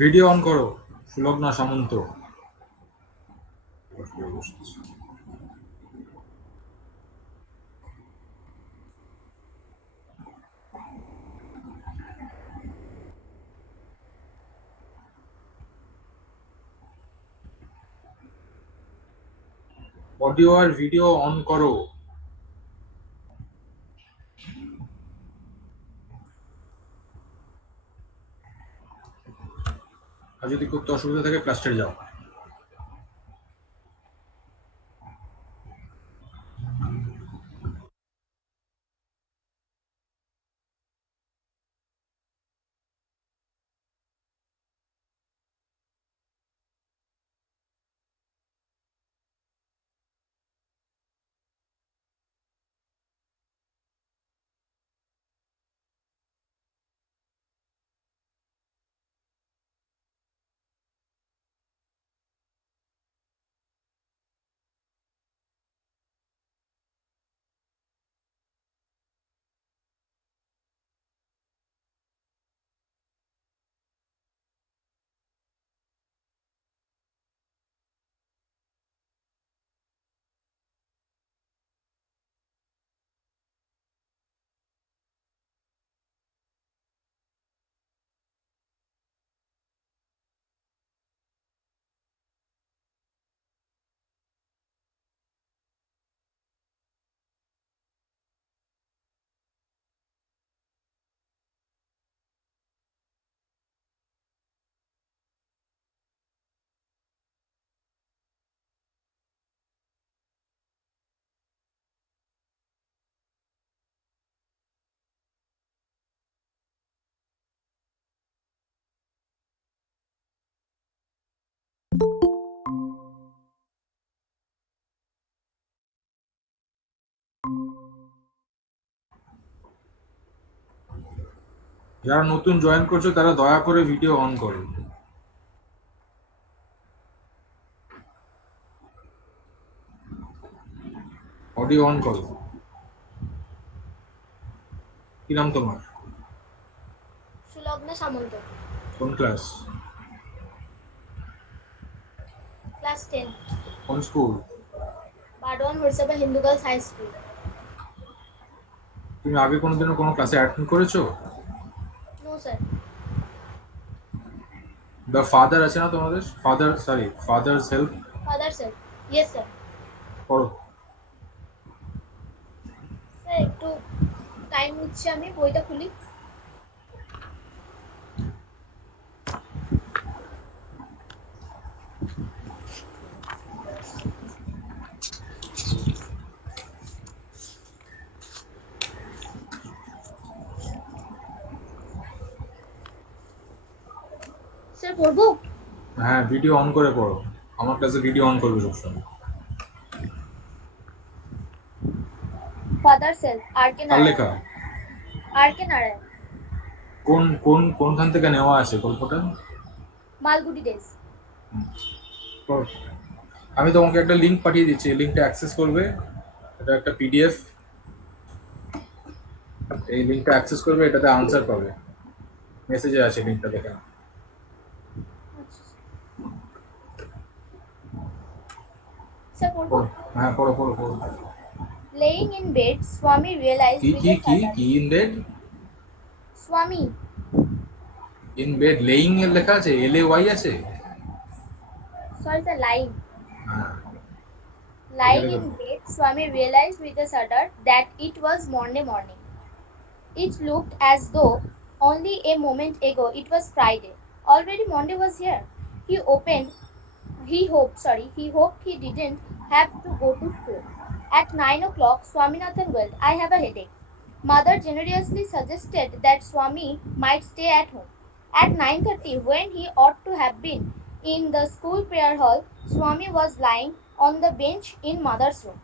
Video on করো, সুলগ্না সামন্ত। Audio R video on করো। আর যদি করতে অসুবিধা থাকে ক্লাস ছেড়ে যাও। যারা নতুন জয়েন করছো তারা দয়া করে ভিডিও অন করো। অডিও অন করো। কি নাম তোমার? সুলগ্না সামন্ত। কোন ক্লাস? ক্লাস 10। কোন school? Burdwan Harisabha Hindu girls high school. তুমি আগে কোনোদিনও কোনো ক্লাসে অ্যাটেন্ড করেছো? No sir. দ্য ফাদার আছে না তোমাদের? Father, sorry, father's help father sir. Yes sir. পড়ো। স্যার একটু টাইম নিচ্ছি, আমি বইটা খুলি। স্যার পড়বো? হ্যাঁ, ভিডিও অন করে পড়ো। আমার ক্লাসে ভিডিও অন করবে সবসময়। ফাদার সেলফ আর কে কার নারায়ণ। লেখা? আর কে নারায়ণ। কোনখান থেকে নেওয়া আছে গল্পটা? মালগুডি ডেজ। পড়ো। আমি তোমাকে একটা লিঙ্ক পাঠিয়ে দিচ্ছি, এই লিঙ্কটা অ্যাক্সেস করবে। এটা একটা পিডিএফ। এই লিঙ্কটা অ্যাক্সেস করবে, এটাতে আনসার পাবে। মেসেজে আছে লিঙ্কটা, দেখে নাও। স্যার পড়বো? পড়ো। হ্যাঁ, পড়ো পড়ো পড়ো। লেইং ইন বেড স্বামী রিয়েলাইজড কি উইথ কি এ কি সাডান। কি ইন বেড? স্বামী। ইন বেড লেইং এর লেখা আছে, এল এ ওয়াই আছে। Sorry sir, lying. হ্যাঁ, Lying in bed, Swami realized with a shudder that it was Monday morning. It looked as though only a moment ago it was Friday. Already Monday was here. He hoped he didn't have to go to school. At 9 o'clock, Swaminathan wailed, I have a headache. Mother generously suggested that Swami might stay at home. At 9:30, when he ought to have been in the school prayer hall, Swami was lying on the bench in Mother's room.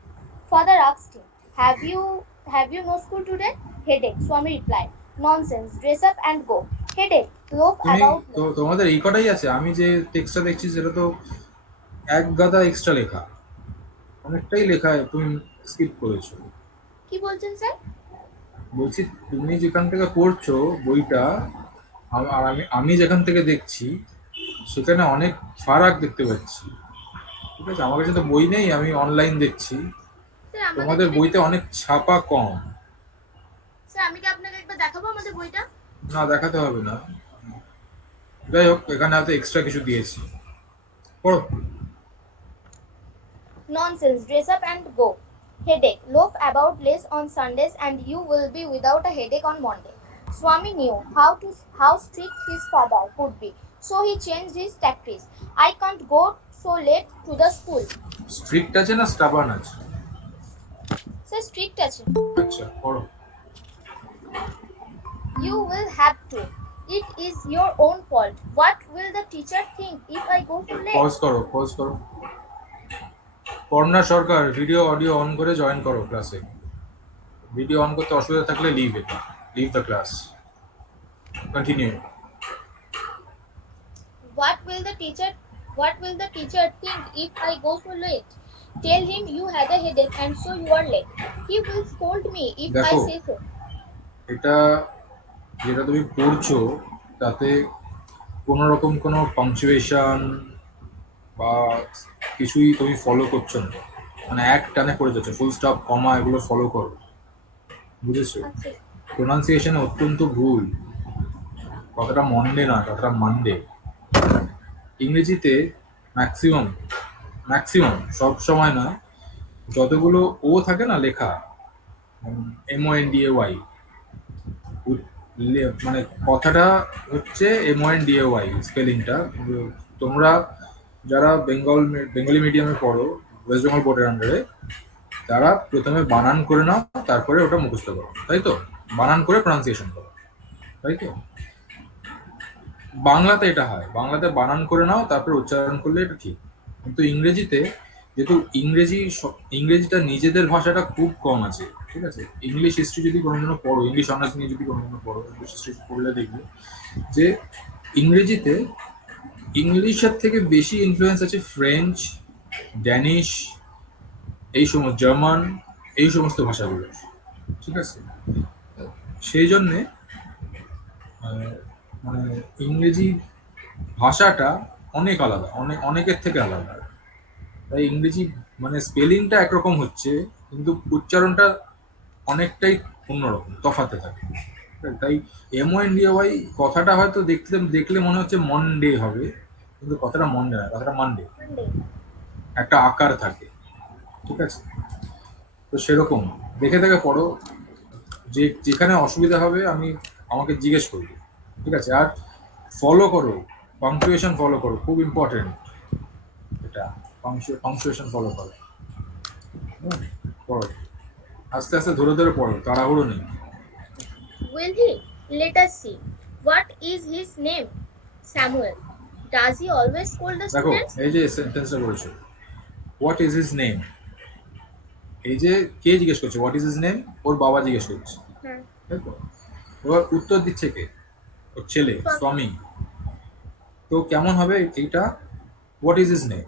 Father asked him, Have you no school today? Headache, Swami replied. Nonsense, dress up and go. Headache, loaf তুমি about তো me. তোমাদের এই কটাই আছে? আমি যে টেক্সটটা দেখছি সেটা তো এক গাদা এক্সট্রা লেখা, অনেকটাই লেখা তুমি স্কিপ করেছো। কি বলছেন স্যার? বলছি তুমি যেখান থেকে পড়ছো বইটা, আর আমি যেখান থেকে দেখছি সেখানে অনেক ফারাক দেখতে পাচ্ছি। ঠিক আছে, আমার কাছে তো বই নেই, আমি অনলাইন দেখছি। স্যার আমাদের তোমাদের যেটা বইতে অনেক ছাপা কম। স্যার আমি কি আপনাকে একবার দেখাবো আমাদের বইটা? না, দেখাতে হবে না। যাই হোক, এখানে হয়তো এক্সট্রা কিছু দিয়েছি, পড়ো। Nonsense, dress up and go. Headache, loaf about less on Sundays and you will be without a headache on Monday. Swami knew how strict his father could be, so he changed his tactics. I can't go so late to the school. Strict আছে না stubborn আছে? So strict আছে। আচ্ছা, পড়ো। You will have to. It is your own fault. What will the teacher think if I go too late? Pause করো, pause করো। Parna Sarkar, video audio on করে join করো ক্লাসে। ভিডিও অন করতে অসুবিধা থাকলে leave it, leave the class, continue. What will the teacher what will the teacher think if I go so late? Tell him you had a headache and so you are late. He will scold me if I দেখো, say so. এটা যেটা তুমি পড়ছো তাতে কোনো রকম কোনো punctuation বা কিছুই তুমি ফলো করছো না, মানে এক টানে করে যাচ্ছ, ফুল স্টপ কমা এগুলো ফলো করো, বুঝেছো? আচ্ছা প্রোনাউন্সিয়েশনে অত্যন্ত ভুল, কথাটা মন্ডে না, কথাটা মানডে। ইংরেজিতে ম্যাক্সিমাম ম্যাক্সিমাম সব সময় না, যতগুলো ও থাকে না লেখা, MONDAY, মানে কথাটা হচ্ছে MONDAY স্পেলিংটা। তোমরা যারা বেঙ্গলি মিডিয়ামে পড়ো, ওয়েস্ট বেঙ্গল বোর্ডের আন্ডারে, তারা প্রথমে বানান করে নাও, তারপরে ওটা মুখস্থ করো, তাই তো? বানান করে প্রনাউন্সিয়েশন করো, তাই তো? বাংলাতে এটা হয়, বাংলাতে বানান করে নাও তারপরে উচ্চারণ করলে এটা ঠিক। কিন্তু ইংরেজিতে, যেহেতু ইংরেজিটা নিজেদের ভাষাটা খুব কম আছে, ঠিক আছে? ইংলিশ হিস্ট্রি যদি কোনোদিনও পড়ো, ইংলিশ অনার্স নিয়ে যদি কোনোদিনও পড়ো, ইংলিশ হিস্ট্রি পড়লে দেখবে যে ইংরেজিতে ইংলিশের থেকে বেশি ইনফ্লুয়েন্স আছে ফ্রেঞ্চ, ড্যানিশ, এই সমস্ত জার্মান, এই সমস্ত ভাষাগুলো, ঠিক আছে? সেই জন্যে মানে ইংরেজি ভাষাটা অনেক আলাদা, অনেকের থেকে আলাদা। তাই ইংরেজি মানে স্পেলিংটা একরকম হচ্ছে, কিন্তু উচ্চারণটা অনেকটাই অন্যরকম, তফাতে থাকে। তাই MONDAY কথাটা হয়তো দেখলে মনে হচ্ছে মন্ডে হবে, কিন্তু কথাটা মন্ডে না, কথাটা মানডে, Monday. একটা আকার থাকে, ঠিক আছে? তো সেরকম দেখে দেখে পড়ো, যেখানে অসুবিধা হবে আমাকে জিজ্ঞেস করবে, ঠিক আছে? আর ফলো করো, পাংচুয়েশন ফলো করো, খুব ইম্পর্টেন্ট এটা। পাংচুয়েশন ফলো করো, হুম, পড়ো, আস্তে আস্তে ধরে ধরে পড়ো, তাড়াহুড়ো নেই। Will he? Let us see. What is his name? Samuel. Does he always scold the দেখো, students? এই যে সেন্টেন্সটা বলেছো, হোয়াট ইজ হিজ নেম, এই যে কে জিজ্ঞেস করছে হোয়াট ইজ হিজ নেম? ওর বাবা জিজ্ঞেস করছে, হ্যাঁ তাই তো? এবার উত্তর দিচ্ছে কে? ওর ছেলে, স্বামী। তো কেমন হবে এইটা? হোয়াট ইজ হিজ নেম,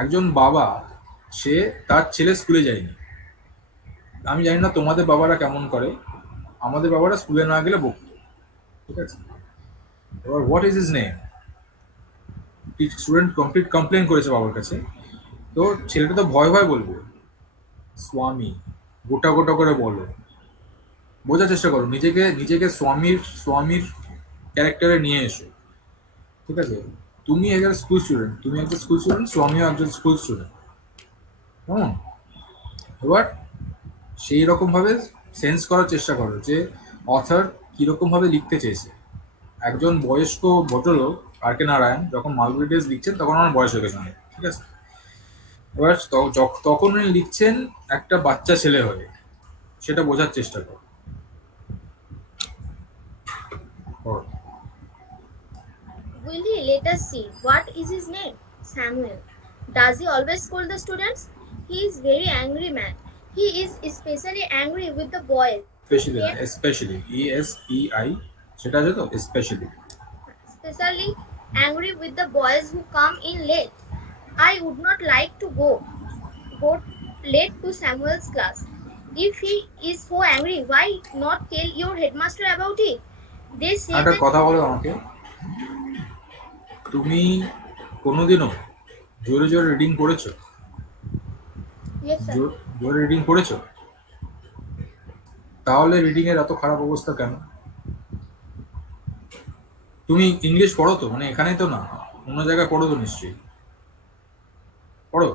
একজন বাবা, সে তার ছেলে স্কুলে যায়নি। আমি জানি না তোমাদের বাবারা কেমন করে, আমাদের বাবারা স্কুলে না গেলে বকতো, ঠিক আছে? এবার what is his name, student complain করেছে বাবার কাছে, তো ছেলেটা তো ভয় ভয় বলবে স্বামী, গোটা গোটা করে বলো, বোঝার চেষ্টা করো, নিজেকে নিজেকে স্বামীর ক্যারেক্টারে নিয়ে এসো, ঠিক আছে? তুমি একজন স্কুল স্টুডেন্ট, স্বামীও একজন স্কুল স্টুডেন্ট, কেমন? এবার সেই রকম ভাবে সেন্স করার চেষ্টা করো যে অথর কিরকম ভাবে লিখতে চেয়েছে। একজন বয়স্ক ভদ্রলোক আর.কে নারায়ণ যখন মালগুড়ি ডেজ লিখছেন তখন আমার বয়স হয়ে গেছে অনেক, ঠিক আছে? এবার তখন উনি লিখছেন একটা বাচ্চা ছেলে হয়ে, সেটা বোঝার চেষ্টা করো। পড়ো। Will he? Let us see. What is his name? Samuel. Does he always scold the students? He is very angry man. He is especially angry with the boys. Specially না, Came স্পেশালি, ESPI, সেটা আছে তো, specially. especially angry with the boys who come in late. I would not like to go late to Samuel's class. If he is so angry, why not tell your headmaster about it? They say একটা that কথা বলো আমাকে, তুমি কোনোদিনও জোরে জোরে reading পড়েছো? Yes, sir. জোরে রিডিং পড়েছো? তাহলে রিডিং এর এত খারাপ অবস্থা কেন? তুমি ইংলিশ পড়ো তো, মানে এখানেই তো না, অন্য জায়গায় পড়ো তো নিশ্চয়ই, পড়ো?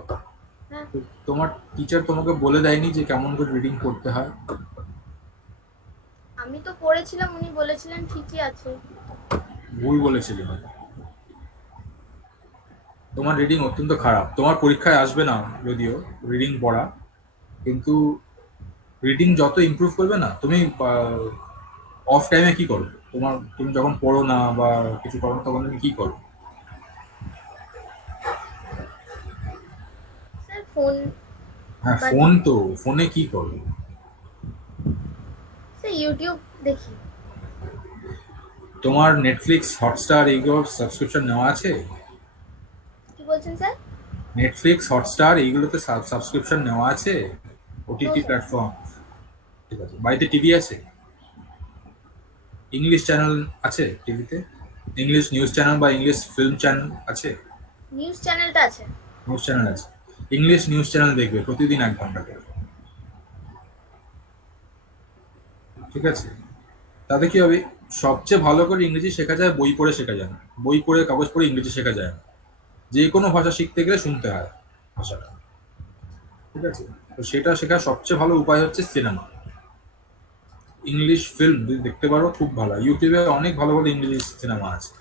হ্যাঁ, তো তোমার টিচার তোমাকে বলে দেয়নি যে কেমন করে রিডিং করতে হয়? আমি তো পড়েছিলাম, উনি বলেছিলেন ঠিকই আছে। ভুল বলেছিলে হয়তো। তোমার রিডিং অত্যন্ত খারাপ, তোমার পরীক্ষায় আসবে না যদিও রিডিং পড়া, কিন্তু রিডিং যত ইমপ্রুভ করবে না তুমি, অফ টাইমে কি করো? তুমি যখন পড়ো না বা কিছু করো না, তখন তুমি কি করো? স্যার ফোন হ্যাঁ, বা ফোন তো, ফোনে কি করো? স্যার ইউটিউব দেখি। তোমার নেটফ্লিক্স, হটস্টার এইগুলোর সাবস্ক্রিপশন নেওয়া আছে? কি বলছেন স্যার? নেটফ্লিক্স, হটস্টার এইগুলোতে সাবস্ক্রিপশন নেওয়া আছে? No OTT sir. প্ল্যাটফর্ম? ঠিক আছে, বাড়িতে টিভি আছে? ইংলিশ চ্যানেল আছে টিভিতে? ইংলিশ নিউজ চ্যানেল বা ইংলিশ ফিল্ম চ্যানেল আছে? নিউজ চ্যানেলটা আছে। নিউজ চ্যানেল আছে। ইংলিশ নিউজ চ্যানেল দেখবে প্রতিদিন 1 ঘন্টা করে, ঠিক আছে? তাতে কি হবে? সবচেয়ে ভালো করে ইংরেজি শেখা যায় বই পড়ে, শেখা যায় না। বই পড়ে, কাগজ পড়ে ইংরেজি শেখা যায় না। যে কোনো ভাষা শিখতে গেলে শুনতে হয় ভাষাটা, ঠিক আছে? তো সেটা শেখার সবচেয়ে ভালো উপায় হচ্ছে সিনেমা। ইংলিশ ফিল্ম যদি দেখতে পারো খুব ভালো, ইউটিউবে অনেক ভালো ভালো ইংলিশ সিনেমা আছে,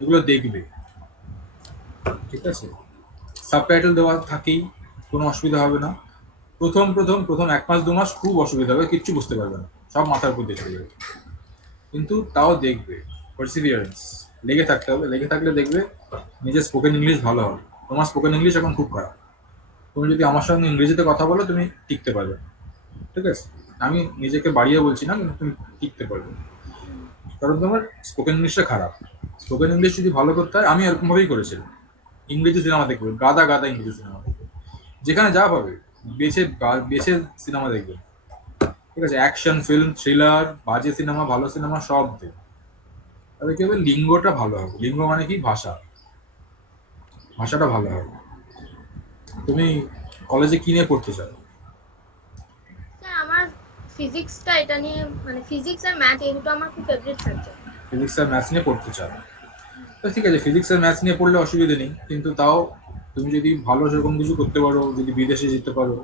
এগুলো দেখবে, ঠিক আছে? সাবটাইটেল দেওয়া থাকেই, কোনো অসুবিধা হবে না। প্রথম প্রথম প্রথম 1 মাস 2 মাস খুব অসুবিধা হবে, কিচ্ছু বুঝতে পারবে না, সব মাথার উপর দিয়ে চলে যাবে। কিন্তু তাও দেখবে, পারসিভিয়ারেন্স, লেগে থাকতে হবে, লেগে থাকলে দেখবে নিজের স্পোকেন ইংলিশ ভালো হবে। তোমার স্পোকেন ইংলিশ এখন খুব খারাপ, তুমি যদি আমার সঙ্গে ইংরেজিতে কথা বলো তুমি টিকতে পারবে না, ঠিক আছে? আমি নিজেকে বাড়িয়ে বলছি না, কিন্তু তুমি টিকতে পারবে না। কারণ তোমার স্পোকেন ইংলিশটা খারাপ। স্পোকেন ইংলিশ যদি ভালো করতে হয়, আমি এরকমভাবেই করেছিলাম। ইংরেজি সিনেমা দেখবে, গাদা গাদা ইংরেজি সিনেমা দেখবে, যেখানে যা পাবে বেছে বেছে সিনেমা দেখবে, ঠিক আছে? অ্যাকশন ফিল্ম, থ্রিলার, বাজে সিনেমা, ভালো সিনেমা সব দেখবে। তাহলে কি হবে? লিঙ্গটা ভালো হবে। লিঙ্গ মানে কি? ভাষা, ভাষাটা ভালো হবে। তুমি কলেজে কি নিয়ে পড়তে চাও? স্যার আমার ফিজিক্সটা, এটা নিয়ে মানে ফিজিক্স আর ম্যাথ এই দুটো আমার খুব ফেভারিট সাবজেক্ট। ফিজিক্স আর ম্যাথস নিয়ে পড়তে চাও? তো ঠিক আছে, ফিজিক্স আর ম্যাথস নিয়ে পড়লে অসুবিধা নেই, কিন্তু তাও তুমি যদি ভালো সেরকম কিছু করতে পারো, যদি বিদেশে যেতে পারো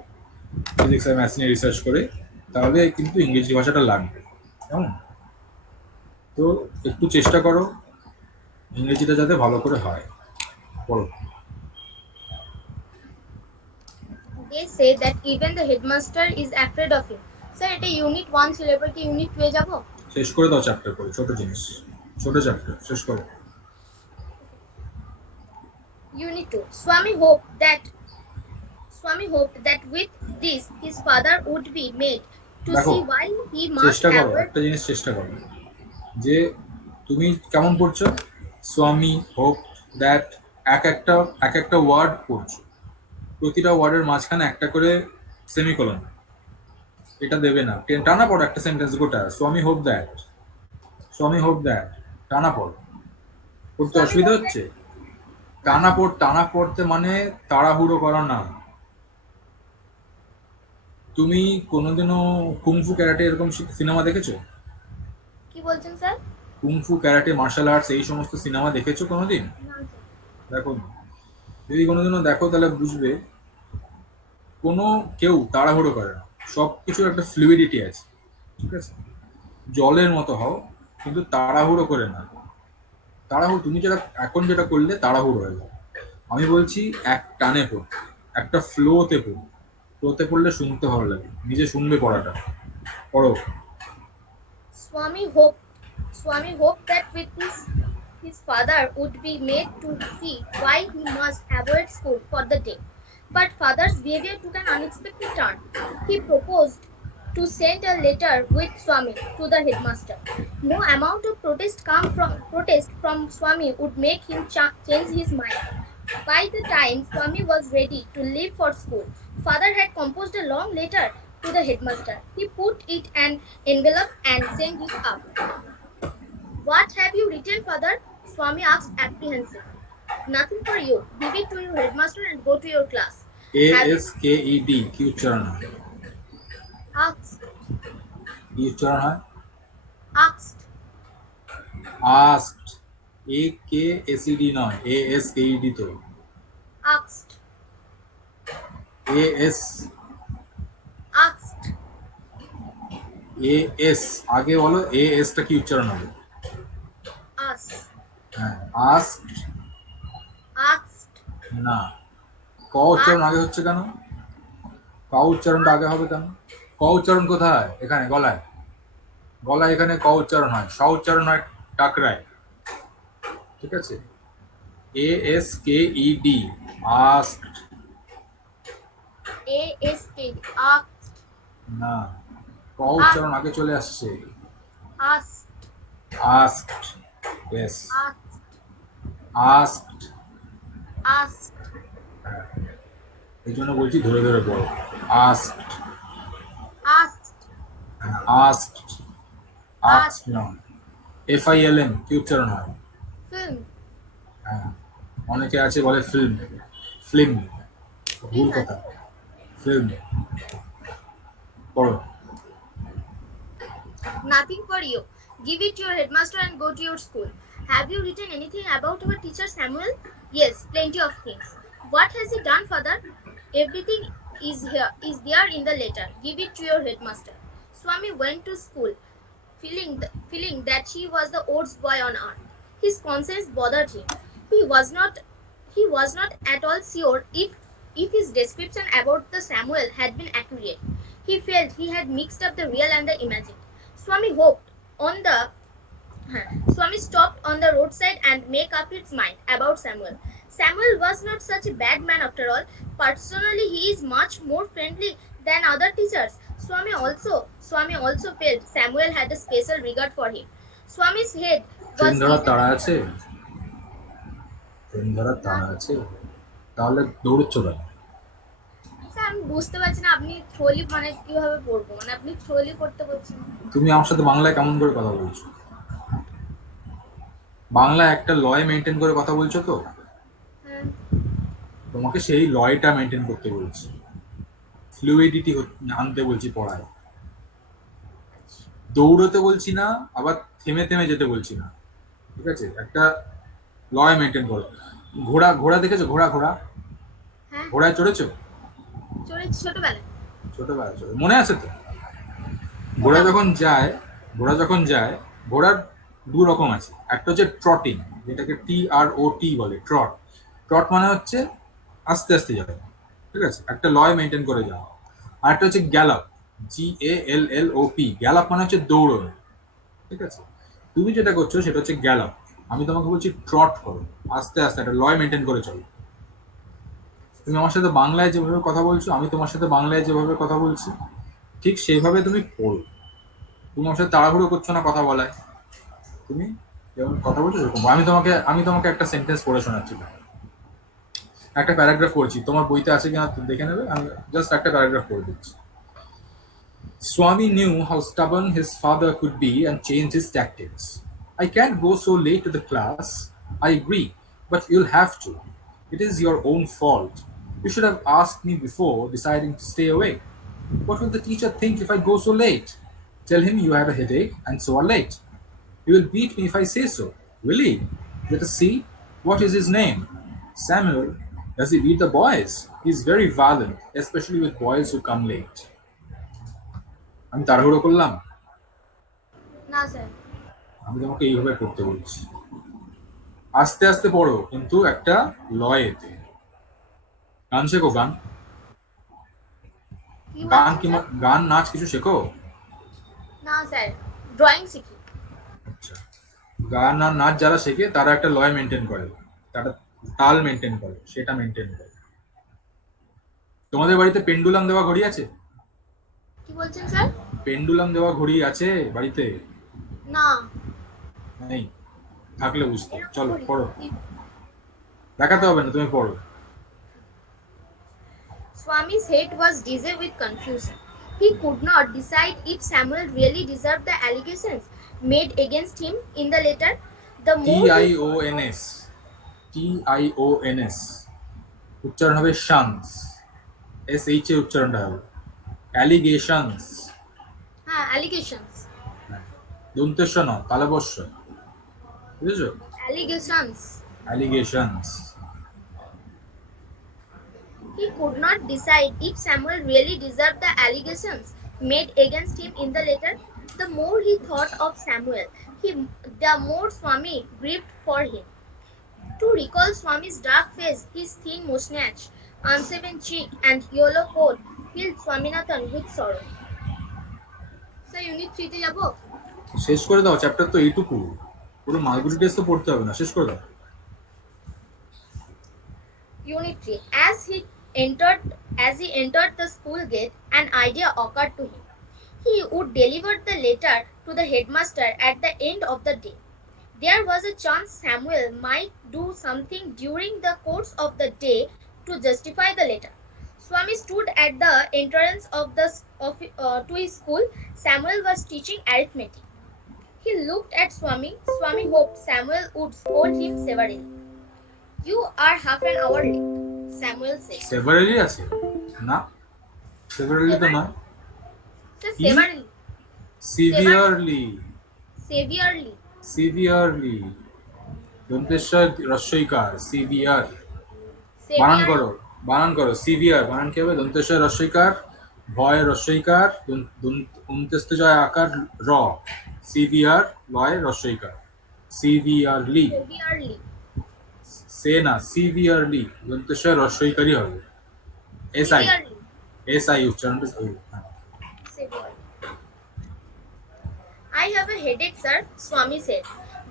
ফিজিক্স আর ম্যাথস নিয়ে রিসার্চ করে, তাহলে কিন্তু ইংরেজি ভাষাটা লাগবে, কেমন? তো একটু চেষ্টা করো ইংরেজিটা যাতে ভালো করে হয়, পড়ো। They say that even the headmaster is afraid of him. Sir এটা ইউনিট 1 ছিল, এবার কি ইউনিট 2 এ যাব? শেষ করে দাও চ্যাপ্টার করে, ছোট জিনিস, ছোট চ্যাপ্টার শেষ করো। Unit 2. Swami hoped that with this his father would be made to দেখো, see why he must চেষ্টা করো, avoid. একটা জিনিস চেষ্টা করো, যে তুমি কেমন পড়ছো, স্বামী হোপ দ্যাট, এক একটা এক একটা ওয়ার্ড পড়ছো, প্রতিটা ওয়ার্ডের মাঝখানে একটা করে সেমিকোলন, এটা দেবে না, টানা পড়ো একটা সেন্টেন্স গোটা, স্বামী হোপ দ্যাট, স্বামী হোপ দ্যাট, টানা পড়ো। পড়তে Swami অসুবিধা hoped that. হচ্ছে? টানা পড়তে মানে তাড়াহুড়ো করা না। তুমি কোনোদিনও কুংফু ক্যারাটে এরকম সিনেমা দেখেছো? কি বলছেন sir? Kung fu karate, martial arts এই সমস্ত সিনেমা দেখেছো কোনোদিন? না স্যার। দেখো নি। যদি কোনোদিনও দেখো তাহলে বুঝবে কোনো কেউ তাড়াহুড়ো করে না, সব কিছুর একটা ফ্লুইডিটি আছে, ঠিক আছে? জলের মতো হও, কিন্তু তাড়াহুড়ো করে না। তাড়াহুড়ো তুমি যেটা এখন যেটা করলে তাড়াহুড়ো হয়ে যাবে। আমি বলছি এক টানে পড়, একটা ফ্লোতে পড়, ফ্লোতে পড়লে শুনতে ভালো লাগে, নিজে শুনবে পড়াটা, পড়ো। Swami hoped Swami hoped that with this his father would be made to see why he must avoid school for the day. But father's behavior took an unexpected turn. He proposed to send a letter with Swami to the headmaster. No amount of protest from Swami would make him change his mind. By the time Swami was ready to leave for school, father had composed a long letter to the headmaster. He put it in an envelope and sent it up. What have you written, father? Swami asked apprehensively. Nothing for you. Give it to your headmaster and go to your class. Have you ASKED কি উচ্চারণ হয়? asked? কি উচ্চারণ হয়? Asked. Asked. AKSED নয়, ASKED তো। Asked. AS Asked. AS আগে বলো, AS টা কি উচ্চারণ হবে? Us. হ্যাঁ, আস্কড Asked. না, ক উচ্চারণ আগে হচ্ছে কেন? ক উচ্চারণটা আগে হবে কেন? ক উচ্চারণ কোথায়? এখানে গলায়, গলায় এখানে ক উচ্চারণ হয়, স উচ্চারণ হয় টাকরায়। ঠিক আছে, ASKED আস্কড ASKD. Asked. না, ক উচ্চারণ আগে চলে আসছে। Asked. Asked, yes, Asked. Asked. Asked. এই জন্য বলছি ধরে ধরে পড়ো। Asked, Asked. আস্কড, আস্কড নয়। FILM কি উচ্চারণ হয়? Film. হ্যাঁ, অনেকে আছে বলে ফিল্ম, ফিল্ম, ভুল Film. কথা, ফিল্ম। পড়ো। Nothing for you. Give it to your headmaster and go to your school. Have you written anything about our teacher Samuel? Yes, plenty of things. What has he done, father? Everything is there in the letter. Give it to your headmaster. Swami went to school, feeling that he was the oldest boy on earth. His conscience bothered him. He was not at all sure if his description about the Samuel had been accurate. He felt he had mixed up the real and the imagined. Swami hoped on the Swami stopped on the roadside and make up his mind about Samuel. Samuel was not such a bad man after all. Personally, he is much more friendly than other teachers. Swami also felt Samuel had a special regard for him. Swami's head train was ধরার easy. তাড়া আছে? Train ধরার তাড়া আছে? তাহলে দৌড়চ্ছ কেন? Sir আমি বুঝতে পারছি না আপনি থ্রোলি মানে কিভাবে পড়বো, মানে আপনি থ্রোলি করতে বলছেন। তুমি আমার সাথে বাংলায় কেমন করে কথা বলছো? বাংলা একটা লয় মেনটেন করে কথা বলছো তো? হ্যাঁ। তোমাকে সেই লয়টা মেনটেন করতে বলছি, ফ্লুইডিটি আনতে বলছি পড়ায়। দৌড়তে বলছি না, আবার থেমে থেমে যেতে বলছি না। ঠিক আছে, একটা লয় মেনটেন করো। ঘোড়া, ঘোড়া দেখেছো? ঘোড়া, ঘোড়া, হ্যাঁ ঘোড়ায় চড়েছো? চড়েছি ছোটবেলায়। ছোটবেলায় চড়ে, মনে আছে তো? ঘোড়া মোটামুটি। যখন যায়, ঘোড়া যখন যায়, ঘোড়ার দু রকম আছে। একটা হচ্ছে ট্রটিং, যেটাকে TROT বলে, ট্রট। ট্রট মানে হচ্ছে আস্তে আস্তে যাবে, ঠিক আছে, একটা লয় মেনটেন করে যাওয়া। আর একটা হচ্ছে গ্যালাপ, GALLOP, গ্যালাপ মানে হচ্ছে দৌড়নো। ঠিক আছে, তুমি যেটা করছো সেটা হচ্ছে গ্যালাপ, আমি তোমাকে বলছি ট্রট করো, আস্তে আস্তে একটা লয় মেনটেন করে চলো। তুমি আমার সাথে বাংলায় যেভাবে কথা বলছো, আমি তোমার সাথে বাংলায় যেভাবে কথা বলছি, ঠিক সেইভাবে তুমি পড়ো। তুমি আমার সাথে তাড়াহুড়ো করছো না কথা বলায়, তুমি যেমন কথা বলছো সেরকম। আমি তোমাকে একটা সেন্টেন্স পড়ে শোনাচ্ছি, একটা প্যারাগ্রাফ পড়ছি, তোমার বইতে আছে কিনা দেখে নেবে, আমি জাস্ট একটা প্যারাগ্রাফ পড়ে দিচ্ছি। Swami knew how stubborn his father could be and changed his tactics. I can't go so late to the class. I agree, but you'll have to. It is your own fault. You should have asked me before deciding to stay away. What will the teacher think if I go so late? Tell him you have a headache and so are late. He will beat me if I say so. Will he? Let us see. What is his name? Samuel. Does he beat the boys? He is very violent, especially with boys who come late. আমি তাড়াহুড়ো করলাম? না sir. আমি তোমাকে এইভাবে পড়তে বলছি, আস্তে আস্তে পড়ো, কিন্তু একটা লয়েতে। গান শেখো, গান, কি গান বলছেন কি, স্যার? গান নাচ কিছু শেখো? না স্যার, ড্রয়িং শিখি। আচ্ছা, গান আর নাচ যারা শেখে তারা একটা লয় মেনটেন করে, তারা তাল মেনটেন করে, সেটা মেনটেন করে। তোমাদের বাড়িতে পেন্ডুলাম দেওয়া ঘড়ি আছে? কি বলছেন স্যার? পেন্ডুলাম দেওয়া ঘড়ি আছে বাড়িতে? না। নেই? থাকলে বুঝতে। এরকম চলো করি। পড়ো, দেখাতে হবে না, তুমি পড়ো। Swami's head was dizzy with confusion. He could not decide if Samuel really deserved the allegations made against him in the letter. The more he TIONS, TIONS, উচ্চারণ হবে শানস। SH এর উচ্চারণটা হবে অ্যালিগেশনস। হ্যাঁ, অ্যালিগেশনস। দন্তেশ্ব না, তালবস্য, বুঝেছো? Allegations. Allegations. He could not decide if Samuel really deserved the allegations made against him in the letter. The more he thought of Samuel, the more Swami grieved for him. To recall Swami's dark face, his thin moustache, unshaven cheek, and yellow coat filled Swaminathan with sorrow. So, Unit 3 তে যাব? শেষ করে দাও, chapter তো এইটুকু, পুরো Malgudi test তো পড়তে হবে না, শেষ করে দাও। Unit 3. As he entered the school gate, an idea occurred to him. He would deliver the letter to the headmaster at the end of the day. There was a chance Samuel might do something during the course of the day to justify the letter. Swami stood at the entrance to his school. Samuel was teaching arithmetic. He looked at Swami. Swami hoped Samuel would scold him severely. You are half an hour late, Samuel said. সেভারেলি আছে না? সেভারেলি তো নয়। Severely. Severely. Severely. Severely. দন্তেশ্বর রস্বইকার, severe. বানান করো, বানান করো। সিভিয়ার বানান কি হবে? দন্তেশ্বর রস্বইকার, ভয় রস্বইকার, অন্ত্যেস্ত জয় আকার র, সিভিয়ার, লয় রস্বইকার, সিভিয়ারলি। Severely. সে না, সিভিয়ারলি, দন্তেশ্বর রস্বইকারই হবে। SI, Severely. SI উচ্চারণটা। Severely. I have a headache, sir, Swami said.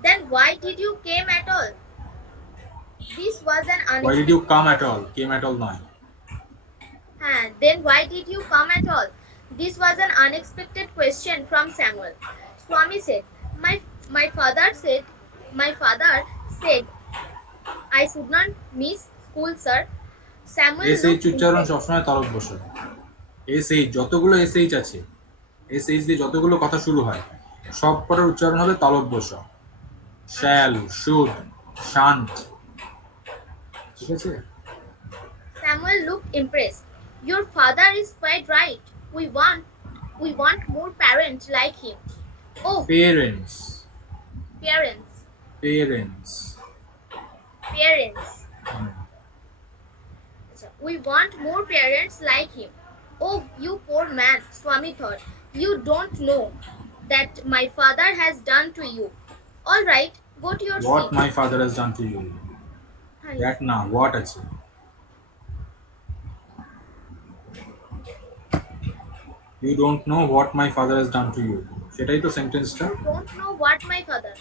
Then why did you came at all? This was an Why did you come at all? Came at all নয়। Then why did you come at all? This was an unexpected question from Samuel. Swami said, my father said I should not miss school, sir. Samuel SH উচ্চারণ সবসময় তালব বসে। SH যতগুলো SH আছে, SH দিয়ে যতগুলো কথা শুরু হয়, সব কটার উচ্চারণ হবে তালব বসা। শ্যাল, শুড, শান্ত, ঠিক আছে? Samuel looked impressed. Your father is quite right. We want more parents like him. Oh, Parents. parents. Parents. Parents. We want more parents like him. Oh, you poor man, Swami thought. You don't know that my father has done to you. All right, go to your What seat. my father has done to you. That না, what আছে? You don't know what my father has done to you. সেটাই তো সেন্টেন্সটা। You don't know what my father.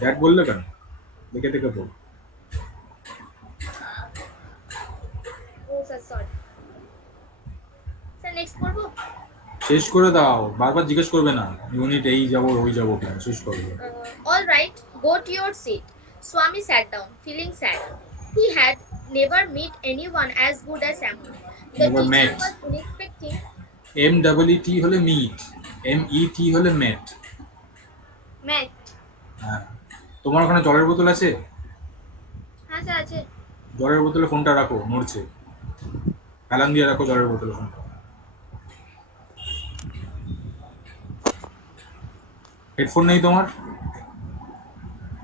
That বললে কেন? দেখে দেখে বল। Oh, sir, sorry. Sir, next করবো? শেষ করে দাও, বারবার জিজ্ঞেস করবে না ইউনিট এই যাবো ওই যাবো কেন, শেষ করে দাও। All right, go to your seat. Swami sat down, feeling sad. He had never met anyone as good as Samuel. The Never teacher met. was unexpecting. MEET হলে মিট, MET হলে মেট। Met. হ্যাঁ, তোমার ওখানে জলের বোতল আছে? হ্যাঁ স্যার আছে। জলের বোতলে ফোনটা রাখো, নড়ছে, হেলান দিয়ে রাখো জলের বোতলে ফোনটা। হেডফোন নেই তোমার?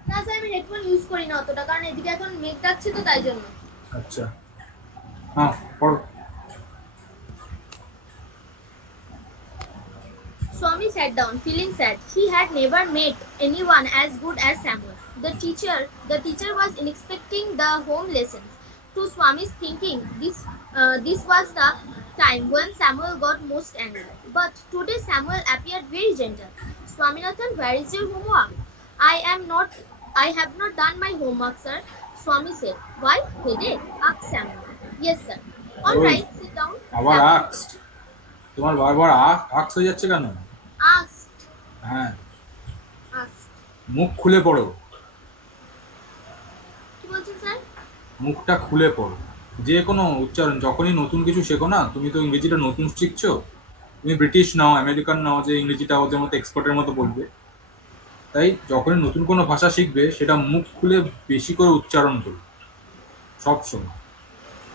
না স্যার, আমি হেডফোন ইউজ করি না অতটা, কারণ এদিকে এখন মেঘ ডাকছে তো তাই জন্য। আচ্ছা, হ্যাঁ পড়ো। Swami sat down, feeling sad. He had never met anyone as good as Samuel. The teacher was expecting the home lessons. To Swami's thinking, this was the time when Samuel got most angry. But today Samuel appeared very gentle. Swaminathan, where is your homework? I have not done my homework, sir. Swami said. Why? Headache? Asked Samuel. Yes, sir. All right, sit down. আবার আক্সড? তোমার বারবার আক্স হয়ে যাচ্ছে কেন? Asked. হ্যাঁ, Asked. মুখ খুলে পড়ো। কি বলছেন স্যার? মুখটা খুলে পড়ো। যে কোনো উচ্চারণ, যখনই নতুন কিছু শেখো না, তুমি তো ইংরেজিটা নতুন শিখছো, তুমি ব্রিটিশ নাও, আমেরিকান নাও যে ইংরেজিটা ওদের মতো এক্সপার্টের মতো বলবে। তাই যখনই নতুন কোনো ভাষা শিখবে সেটা মুখ খুলে বেশি করে উচ্চারণ করো। সব সময়।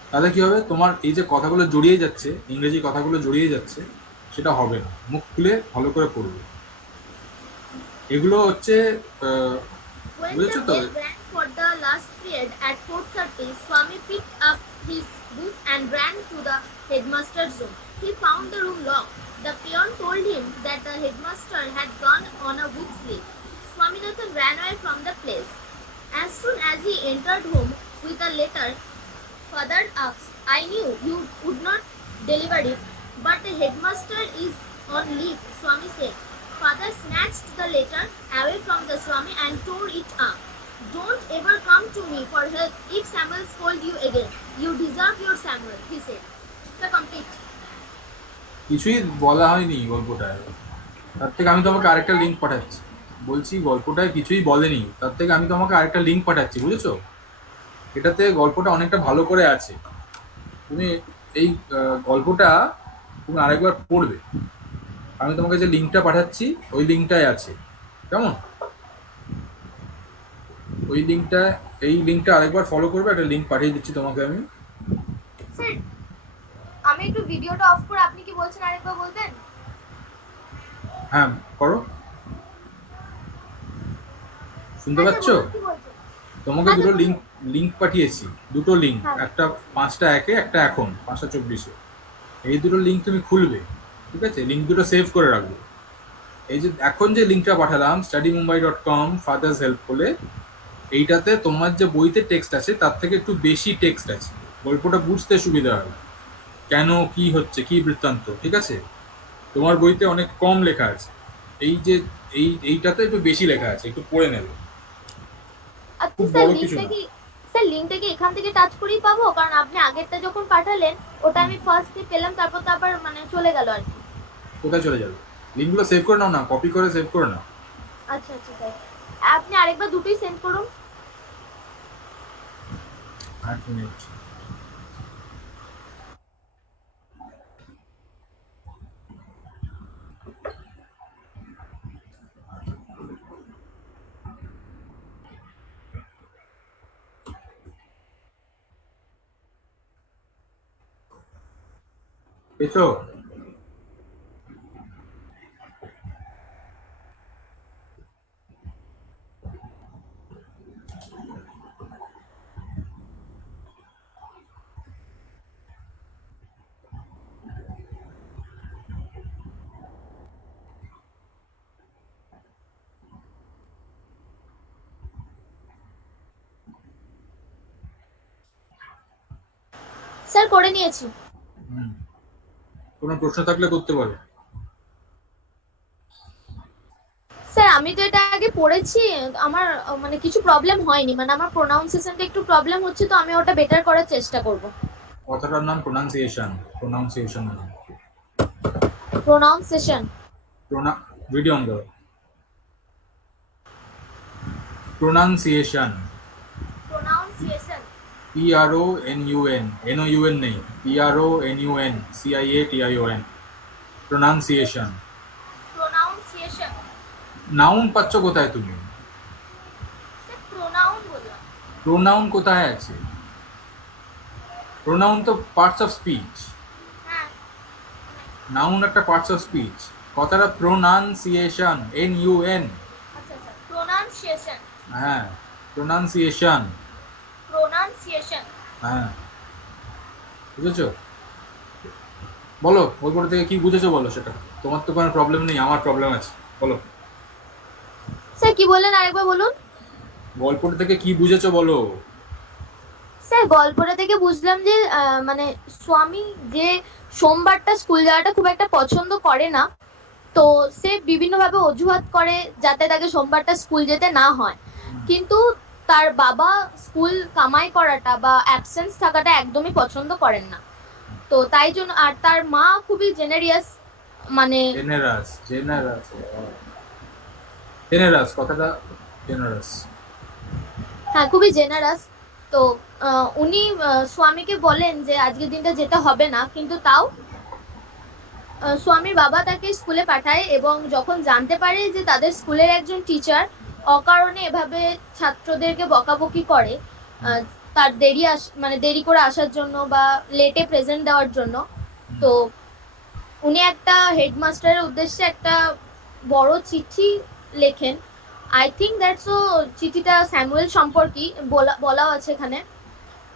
তাহলে কি হবে, তোমার এই যে কথাগুলো জড়িয়ে যাচ্ছে, ইংরেজি কথাগুলো জড়িয়ে যাচ্ছে, সেটা হবে না। মুখ খুলে ভালো করে পড়বে। এগুলো হচ্ছে আহ, When বুঝেছো the তো? bell rang for the last period at 4:30, Swami picked up his book and ran to the headmaster's room. He found the room locked. The peon told him that the headmaster had gone on a week's leave. Swaminathan ran away from the place. As soon as he entered home with a letter, father asked, "I knew you would not deliver it, but the headmaster is on leave," Swami said. Father snatched the letter away from the Swami and tore it up. "Don't ever come to me for help if Samuel scolds you again. You deserve your Samuel," he said. The complete. কিছুই বলা হয়নি গল্পটায়। তার থেকে আমি তোমাকে আরেকটা link পাঠাচ্ছি। বলছি গল্পটায় কিছুই বলেনি, তার থেকে আমি তোমাকে আরেকটা লিঙ্ক পাঠাচ্ছি, বুঝেছো? এটাতে গল্পটা অনেকটা ভালো করে আছে। তুমি এই গল্পটা তুমি আরেকবার পড়বে। আমি তোমাকে যে লিঙ্কটা পাঠাচ্ছি ওই লিঙ্কটাই আছে, কেমন? ওই লিঙ্কটা, এই লিঙ্কটা আরেকবার ফলো করবে। একটা লিঙ্ক পাঠিয়ে দিচ্ছি তোমাকে আমি। স্যার, আমি একটু ভিডিওটা অফ করে আপনি কি বলছেন আরেকবার বলবেন? হ্যাঁ, করো। শুনতে হ্যাঁ স্যার, পাচ্ছ? বলুন কি বলছেন। তোমাকে হ্যাঁ দুটো স্যার, বলুন। লিঙ্ক লিঙ্ক পাঠিয়েছি, দুটো লিঙ্ক। হ্যাঁ। একটা 5টা একে, একটা এখন 5টা 24-এ। এই দুটো লিঙ্ক তুমি খুলবে, ঠিক আছে? লিঙ্ক দুটো সেভ করে রাখবে। এই যে এখন যে লিঙ্কটা পাঠালাম studymumbai.com ফাদার্স হেল্প বলে, এইটাতে তোমার যে বইতে টেক্সট আছে তার থেকে একটু বেশি টেক্সট আছে। গল্পটা বুঝতে সুবিধা হবে, কেন কি হচ্ছে, কি বৃত্তান্ত, ঠিক আছে? তোমার বইতে অনেক কম লেখা আছে। এই যে এইটাতে একটু বেশি লেখা আছে, একটু পড়ে নেবে। আচ্ছা খুব স্যার, বড় কিছু লিঙ্কটা না। কি লিঙ্কটা কি এখান থেকে টাচ করেই পাবো? কারণ আপনি আগেরটা যখন পাঠালেন ওটা আমি ফার্স্টে পেলাম, তারপর তো আবার মানে চলে গেল আর কি। কোথায় চলে যাবে? লিঙ্কগুলো সেভ করে নাও না, কপি করে সেভ করে নাও। আচ্ছা আচ্ছা স্যার, আপনি আরেকবার দুটোই সেন্ড করুন। 8 মিনিট। পেয়েছো? স্যার, করে নিয়েছি। হুম। কোনো প্রশ্ন থাকলে করতে পারো। স্যার, আমি তো এটা আগে পড়েছি। আমার মানে কিছু প্রবলেম হয়নি, মানে আমার প্রোনাউন্সিয়েশনটা একটু প্রবলেম হচ্ছে, তো আমি ওটা বেটার করার চেষ্টা করব। কথাটার নাম প্রোনাউন্সিয়েশন। Pronunciation pronunciation. প্রোনা ভিডিও অন করো। প্রোনাউন্সিয়েশন। প্রোনাউন্সিয়েশন। PRONUN, NOUN নেই, PRONUNCIATION, প্রোনাউন্সিয়েশন। প্রোনাউন্সিয়েশন। নাউন পাচ্ছ কোথায় তুমি? স্যার, প্রোনাউন বললাম। প্রোনাউন কোথায় আছে? প্রোনাউন তো পার্টস অফ স্পিচ। হ্যাঁ। নাউন একটা পার্টস অফ স্পিচ। কথাটা প্রোনাউন্সিয়েশন, NUN। আচ্ছা আচ্ছা, প্রোনাউন্সিয়েশন। হ্যাঁ, প্রোনাউন্সিয়েশন। প্রোনাউন্সিয়েশন। হ্যাঁ, বুঝেছো? বলো ওই থেকে কি বুঝেছো বলো সেটা। তোমার তো কোনো প্রবলেম নেই, আমার প্রবলেম আছে, বলো। স্যার, কি বললেন আরেকবার বলুন। গল্পটা থেকে কি বুঝেছো বলো। স্যার, গল্পটা থেকে বুঝলাম যে মানে স্বামী যে সোমবারটা স্কুল যাওয়াটা খুব একটা পছন্দ করে না, তো সে বিভিন্নভাবে অজুহাত করে যাতে তাকে সোমবারটা স্কুল যেতে না হয়। কিন্তু তার বাবা স্কুল কামাই করাটা বা অ্যাবসেন্স থাকাটা একদমই পছন্দ করেন না। তো তাই জন্য, আর তার মা খুবই জেনারিয়াস, মানে জেনারাস, জেনারাস, জেনারাস কথাটা, জেনারাস। হ্যাঁ, খুবই জেনারাস। তো উনি স্বামীকে বলেন যে আজকের দিনটা যেতে হবে না, কিন্তু তাও স্বামীর বাবা তাকে স্কুলে পাঠায়, এবং যখন জানতে পারে যে তাদের স্কুলের একজন টিচার অকারণে এভাবে ছাত্রদেরকে বকাবকি করে, আহ, তার মানে দেরি করে আসার জন্য বা লেটে প্রেজেন্ট দেওয়ার জন্য। তো উনি একটা হেডমাস্টারের উদ্দেশ্যে একটা বড় চিঠি লেখেন। আই থিঙ্ক দ্যাটস ও চিঠিটা স্যামুয়েল সম্পর্কে বলা আছে এখানে।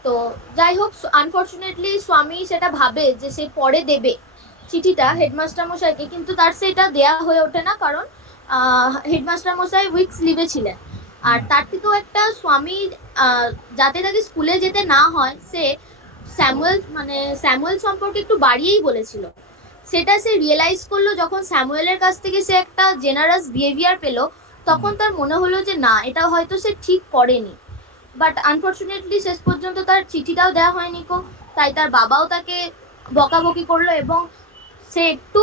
তো যাই হোক, আনফরচুনেটলি স্বামী সেটা ভাবে যে সে পরে দেবে চিঠিটা হেডমাস্টার মশাইকে, কিন্তু তার সেটা দেয়া হয়ে ওঠে না, কারণ হেডমাস্টার মশাই উইকস লিভে ছিলেন। আর তার থেকেও একটা স্বামী যাতে তাকে স্কুলে যেতে না হয়, সে স্যামুয়েল সম্পর্কে একটু বাড়িয়েই বলেছিল। সেটা সে রিয়েলাইজ করলো যখন স্যামুয়েলের কাছ থেকে সে একটা জেনারাস বিহেভিয়ার পেলো। তখন তার মনে হলো যে না, এটা হয়তো সে ঠিক করেনি। বাট আনফরচুনেটলি শেষ পর্যন্ত তার চিঠিটাও দেওয়া হয়নি কো। তাই তার বাবাও তাকে বকাবকি করলো, এবং সে একটু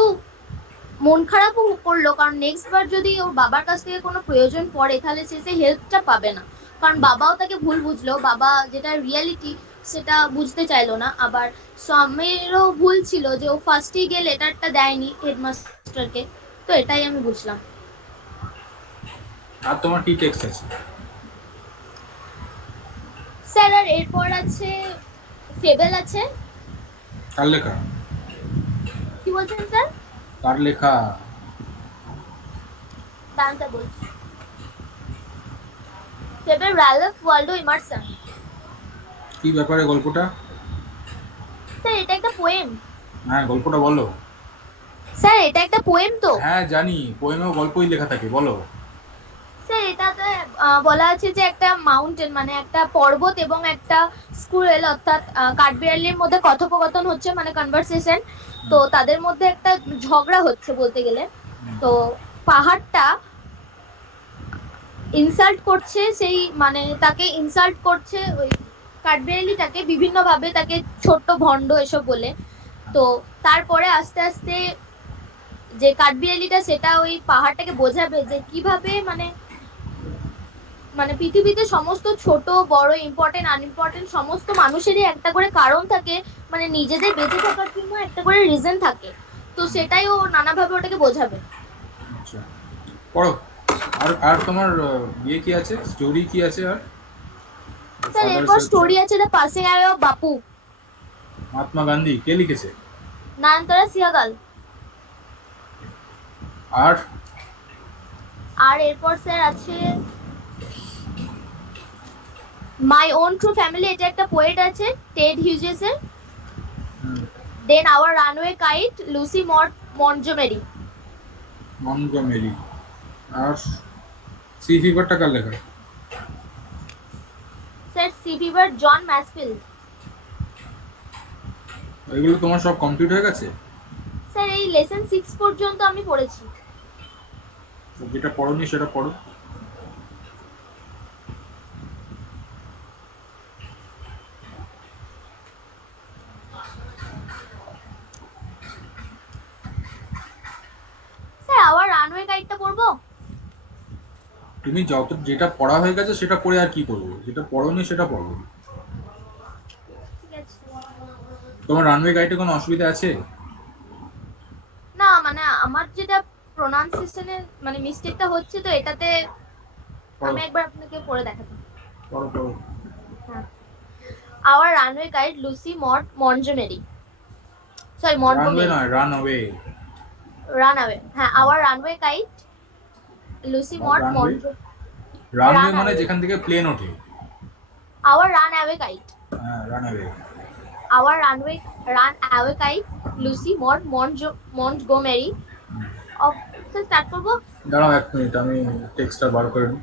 মন খারাপও করলো, কারণ নেক্সট বার যদি ওর বাবার কাছ থেকে কোনো প্রয়োজন পড়ে তাহলে সে সেই হেল্পটা পাবে না। কারণ বাবাও তাকে ভুল বুঝলো, বাবা যেটা রিয়ালিটি সেটা বুঝতে চাইলো না। আবার স্বামীরও ভুল ছিল যে ও ফার্স্টেই গিয়ে লেটারটা দেয়নি হেডমাস্টারকে। তো এটাই আমি বুঝলাম। আর তোমার কি টেক্সট আছে? স্যার আর এরপর আছে ফেবেল আছে। কার লেখা? কি বলছেন স্যার? কার লেখা? দাঁড়ান স্যার বলছি। Fable Ralph Waldo Emerson. কি ব্যাপারে গল্পটা? স্যার এটা একটা পোয়েম। হ্যাঁ, গল্পটা বলো। স্যার এটা একটা পোয়েম তো। হ্যাঁ জানি, পোয়েমেও গল্পই লেখা থাকে, বলো। স্যার এটাতে বলা আছে যে একটা মাউন্টেন মানে একটা পর্বত এবং একটা স্কুরেল অর্থাৎ কাঠবিড়ালির মধ্যে কথোপকথন হচ্ছে, মানে কনভারসেশন। তো তাদের মধ্যে একটা ঝগড়া হচ্ছে বলতে গেলে। তো পাহাড়টা ইনসাল্ট করছে, সেই মানে তাকে ইনসাল্ট করছে ওই কাঠবিড়ালিটাকে বিভিন্ন ভাবে, তাকে ছোট্ট ভন্ড এসব বলে। তো তারপরে আস্তে আস্তে যে কাঠবিড়ালিটা সেটা ওই পাহাড়টাকে বোঝাবে যে কিভাবে মানে মানে পৃথিবীতে সমস্ত ছোট বড় ইম্পর্টেন্ট আনইম্পর্টেন্ট সমস্ত মানুষেরই একটা করে কারণ থাকে, মানে নিজেদের বেঁচে থাকার জন্য একটা করে রিজন থাকে। তো সেটাই ও নানাভাবে ওটাকে বোঝাবে। আচ্ছা, পড়ো। আর আর তোমার ইয়ে কি আছে, স্টোরি কি আছে আর? স্যার ফাদার এরপর সেলফ। স্টোরি আছে দ্য পাসিং অ্যাওয়ে অফ বাপু। মহাত্মা গান্ধী কে লিখেছে? নয়নতারা সিয়াগাল। আর আর এরপর স্যার আছে মাই ওন ট্রু ফ্যামিলি, এটা একটা পোয়েট আছে টেড হিউজেসের। দেন আওয়ার রানওয়ে কাইট লুসি মন্টজমেরি। মন্টগমেরি। আর সি ফিভারটা কার লেখা? স্যার সি ফিভার জন ম্যাসফিল্ড। এগুলো তোমার সব কমপ্লিট হয়ে গেছে? স্যার এই লেসন 6 পর্যন্ত আমি পড়েছি। যেটা পড়োনি সেটা পড়ো। স্যার আওয়ার রানওয়ে গাইডটা পড়বো? তুমি যত যেটা পড়া হয়ে গেছে সেটা পড়ে আর কি করবো, যেটা পড়োনি সেটা পড়ো। ঠিক আছে। তোমার রানওয়ে গাইডে কোনো অসুবিধা আছে? না মানে আমার যেটা প্রোনাউন্সিয়েশনে মানে মিস্টেকটা হচ্ছে, তো এটাতে পড়ো আমি একবার আপনাকে পড়ে দেখাবো। পড়ো পড়ো। হ্যাঁ। Our runway guide Lucy Montgomery, sorry runway Montgomery. নয়, রানওয়ে। রানওয়ে, হ্যাঁ our runway guide Lucy runway, মন্ট রানওয়ে মানে রানওয়ে, যেখান থেকে প্লেন ওঠে। আওয়ার রানওয়ে গাইড, হ্যাঁ, runway. Our runway guide Lucy Montgomery off. Start করবো? দাঁড়াও 1 মিনিট, আমি টেক্সটটা বার করে নিই।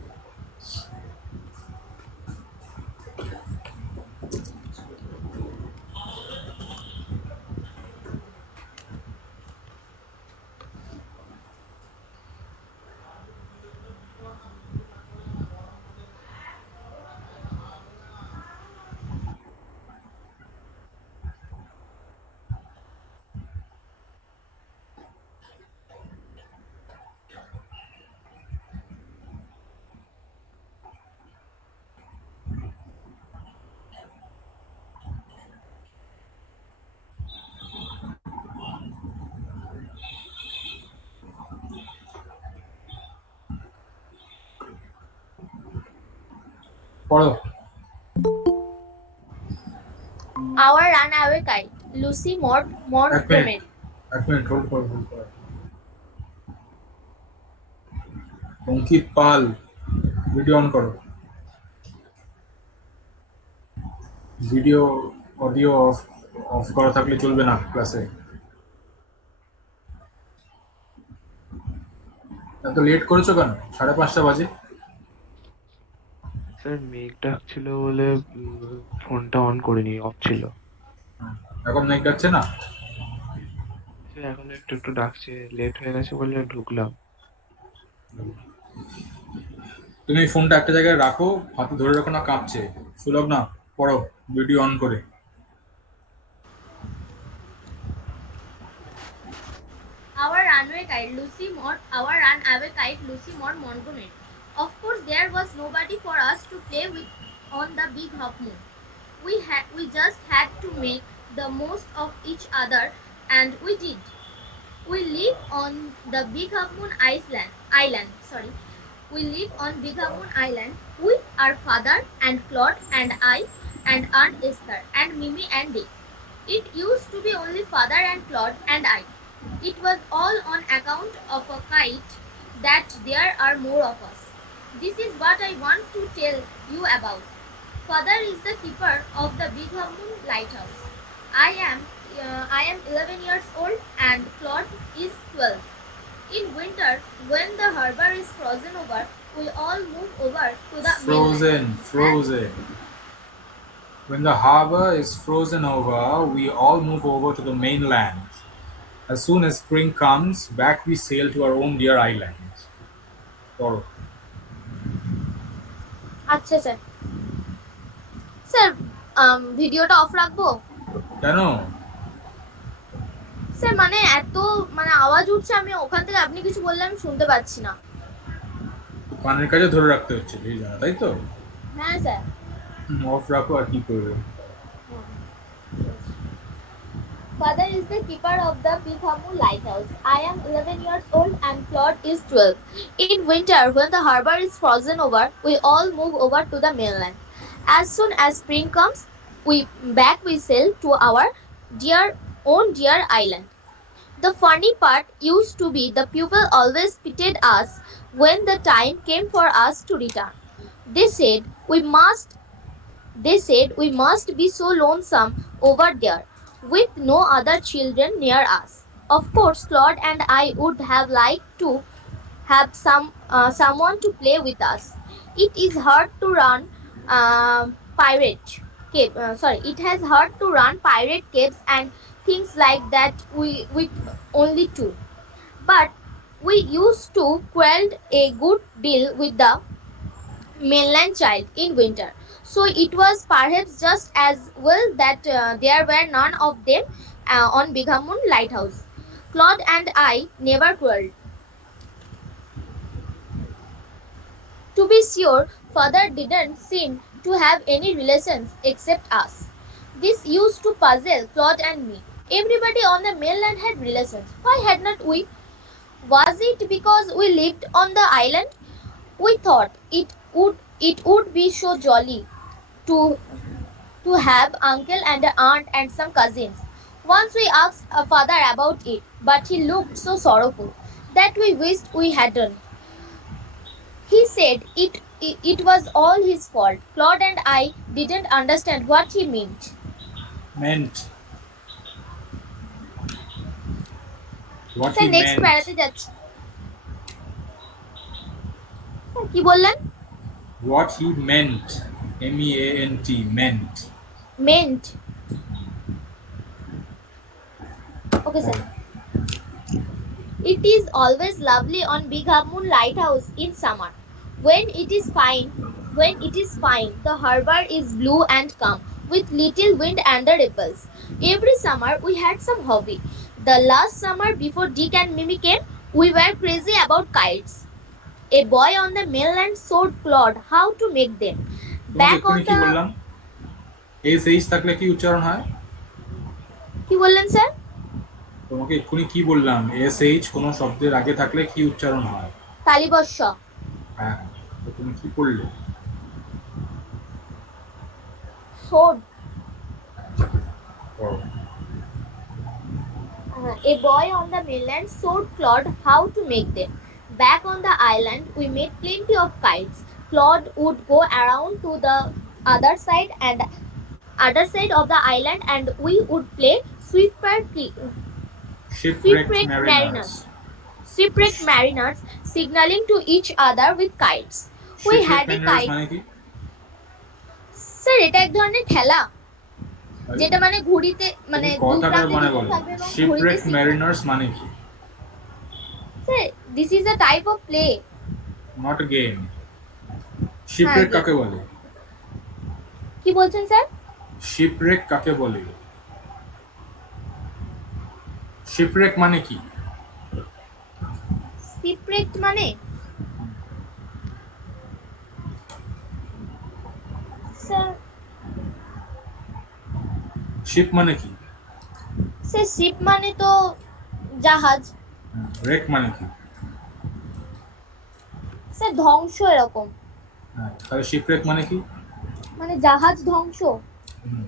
পড়ো। our runaway kite, Lucy Maud এক মিনিট, Montgomery. হোল্ড কর। অঙ্কিত পাল, ভিডিও অন করো। ভিডিও অডিও অফ অফ করা থাকলে চলবে না ক্লাসে। এত লেট করেছো কেন? 5:30 বাজে। স্যার মেঘ ডাকছিল বলে ফোনটা অন করিনি, অফ ছিল। এখন মেঘ ডাকছে না? স্যার এখন একটু একটু ডাকছে, লেট হয়ে গেছে বলে ঢুকলাম। তুমি ফোনটা একটা জায়গায় রাখো, হাতে ধরে রাখো না, কাঁপছে। সুলভ না, পড়ো ভিডিও অন করে। Our runaway kite, Lucy Maud Montgomery. Of course, there was nobody for us to play with on the big half moon. We just had to make the most of each other, and we did. We live on the Big Half Moon Island. Sorry, we live on Big Half Moon Island with our father and Claude and I and Aunt Esther and Mimi and Dick. It used to be only father and Claude and I. It was all on account of a kite that there are more of us. This is what I want to tell you about. Father is the keeper of the Big Half Moon lighthouse. I am 11 years old and Claude is 12. In winter, when the harbor is frozen over, we all move over to the mainland. Frozen. When the harbor is frozen over, we all move over to the mainland. As soon as spring comes, back we sail to our own dear island. পড়ো। আচ্ছা sir, sir ভিডিওটা of রাখবো কেন? Sir? মানে এত আওয়াজ উঠছে, আমি ওখান থেকে আপনি কিছু বললে আমি শুনতে পাচ্ছি না। কানের কাছে ধরে রাখতে হচ্ছে, এই জানা, তাই তো? হ্যাঁ স্যার। অফ রাখো, আর কি করবে? Father is the keeper of the Big Half Moon lighthouse. I am 11 years old and Claude is 12. In winter, when the harbor is frozen over, we all move over to the mainland. As soon as spring comes, we sail to our dear island. The funny part used to be the people always pitied us when the time came for us to return. They said we must be so lonesome over there with no other children near us. Of course, Claude and I would have liked to have someone to play with us. It is hard to run pirate cave. It has hard to run pirate caves and things like that with only two. But we used to quarrel a good deal with the mainland child in winter. So it was perhaps just as well that there were none of them on Big Half Moon lighthouse. Claude and I never quarreled. To be sure, father didn't seem to have any relations except us. This used to puzzle Claude and me. Everybody on the mainland had relations. Why had not we? Was it because we lived on the island? We thought it would be so jolly to have uncle and aunt and some cousins. Once we asked our father about it, but he looked so sorrowful that we wished we hadn't. He said it was all his fault. Claude and I didn't understand what he meant. What sir he next meant. প্যারাতে যাচ্ছি। কি বললেন? What he meant. MEANT, meant. Meant. Okay, sir. It is always lovely on Big Half Moon lighthouse in summer. When it is fine, the harbor is blue and calm, with little wind and the ripples. Every summer we had some hobby. The last summer before Dick and Mimi came, we were crazy about kites. A boy on the mainland showed Claude how to make them. তোমাকে Back on এক্ষুনি কি the বললাম? SH থাকলে কি উচ্চারণ হয়? কি বললেন স্যার? তোমাকে এক্ষুনি কি বললাম? SH কোনো শব্দের আগে থাকলে কি উচ্চারণ হয়? তালিবস্য। হ্যাঁ, তো তুমি কি করলে? Showed. পড়ো। A boy on the mainland showed Claude how to make them. Back on the island, we made plenty of kites. Claude would go around to the other side and other side of the island, and we would play Shipwrecked shipwrecked mariners. mariners. Shipwrecked mariners signaling to each other with kites. We Shipwrecked had a mariners kite. মানে কি? Sir এটা এক ধরনের খেলা আরে, যেটা মানে ঘুড়িতে মানে তুমি দু কথাটার প্রান্তে মানে দুজন বলো। থাকবে এবং ঘুড়িতে Shipwrecked mariners মানে কি? Sir this is a type of play. Not a game. হ্যাঁ শিপরেক গেম। কাকে বলে? কি বলছেন স্যার? শিপরেক কাকে বলে? শিপরেক মানে কি? শিপরেকড মানে স্যার শিপ মানে কি? স্যার শিপ মানে তো জাহাজ। রেক মানে কি? স্যার ধ্বংস এরকম হ্যাঁ, তাহলে শিপরেক মানে কি? মানে জাহাজ ধ্বংস। হুম।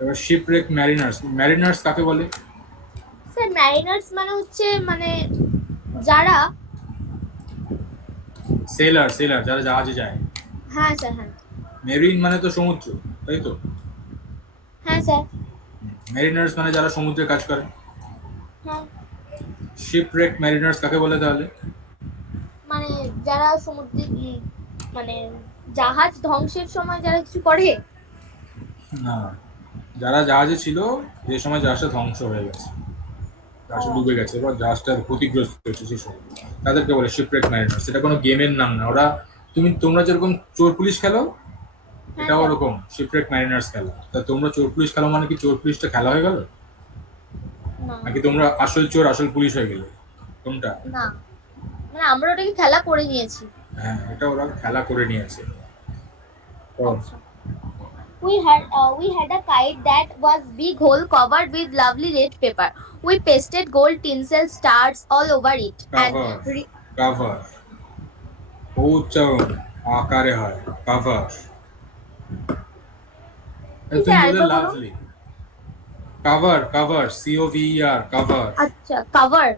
এবার শিপরেক ম্যারিনার্স, ম্যারিনার্স কাকে বলে? স্যার ম্যারিনার্স মানে হচ্ছে মানে যারা সেলার, সেলার যারা জাহাজে যায়। হ্যাঁ স্যার হ্যাঁ মেরিন মানে তো সমুদ্র, তাই তো? হ্যাঁ স্যার মেরিনার্স মানে যারা সমুদ্রে কাজ করে। হ্যাঁ শিপরেক ম্যারিনার্স কাকে বলে তাহলে? মানে যারা সমুদ্রে মানে জাহাজ ধ্বংসের সময় যারা কিছু করে। না, যারা জাহাজে ছিল যে সময় জাহাজটা ধ্বংস হয়ে গেছে, জাহাজটা ডুবে গেছে, এবার জাহাজটা ক্ষতিগ্রস্ত হয়েছে সেই সময়, তাদেরকে বলে শিপরেক ম্যারিনার্স। এটা কোনো গেমের নাম না। ওরা তোমরা যেরকম চোর পুলিশ খেলো, হ্যাঁ এটাও স্যার ওরকম শিপরেক ম্যারিনার্স খেলা। তা তোমরা চোর পুলিশ খেলো মানে কি চোর পুলিশটা খেলা হয়ে গেল, না নাকি তোমরা আসল চোর আসল পুলিশ হয়ে গেলে? কোনটা? না মানে আমরা ওটাকে খেলা করে নিয়েছি। হ্যাঁ, এটা ওরা খেলা করে নিয়েছে। তো আচ্ছা we had a kite that was big hole covered with lovely red paper. We pasted gold tinsel stars all over it and cover, cover উচ্চারণ আকারে হয় কাভার। তুমি বলে আরেকবার বলুন। Lovely. Cover, cover, COVER, cover. আচ্ছা কভার।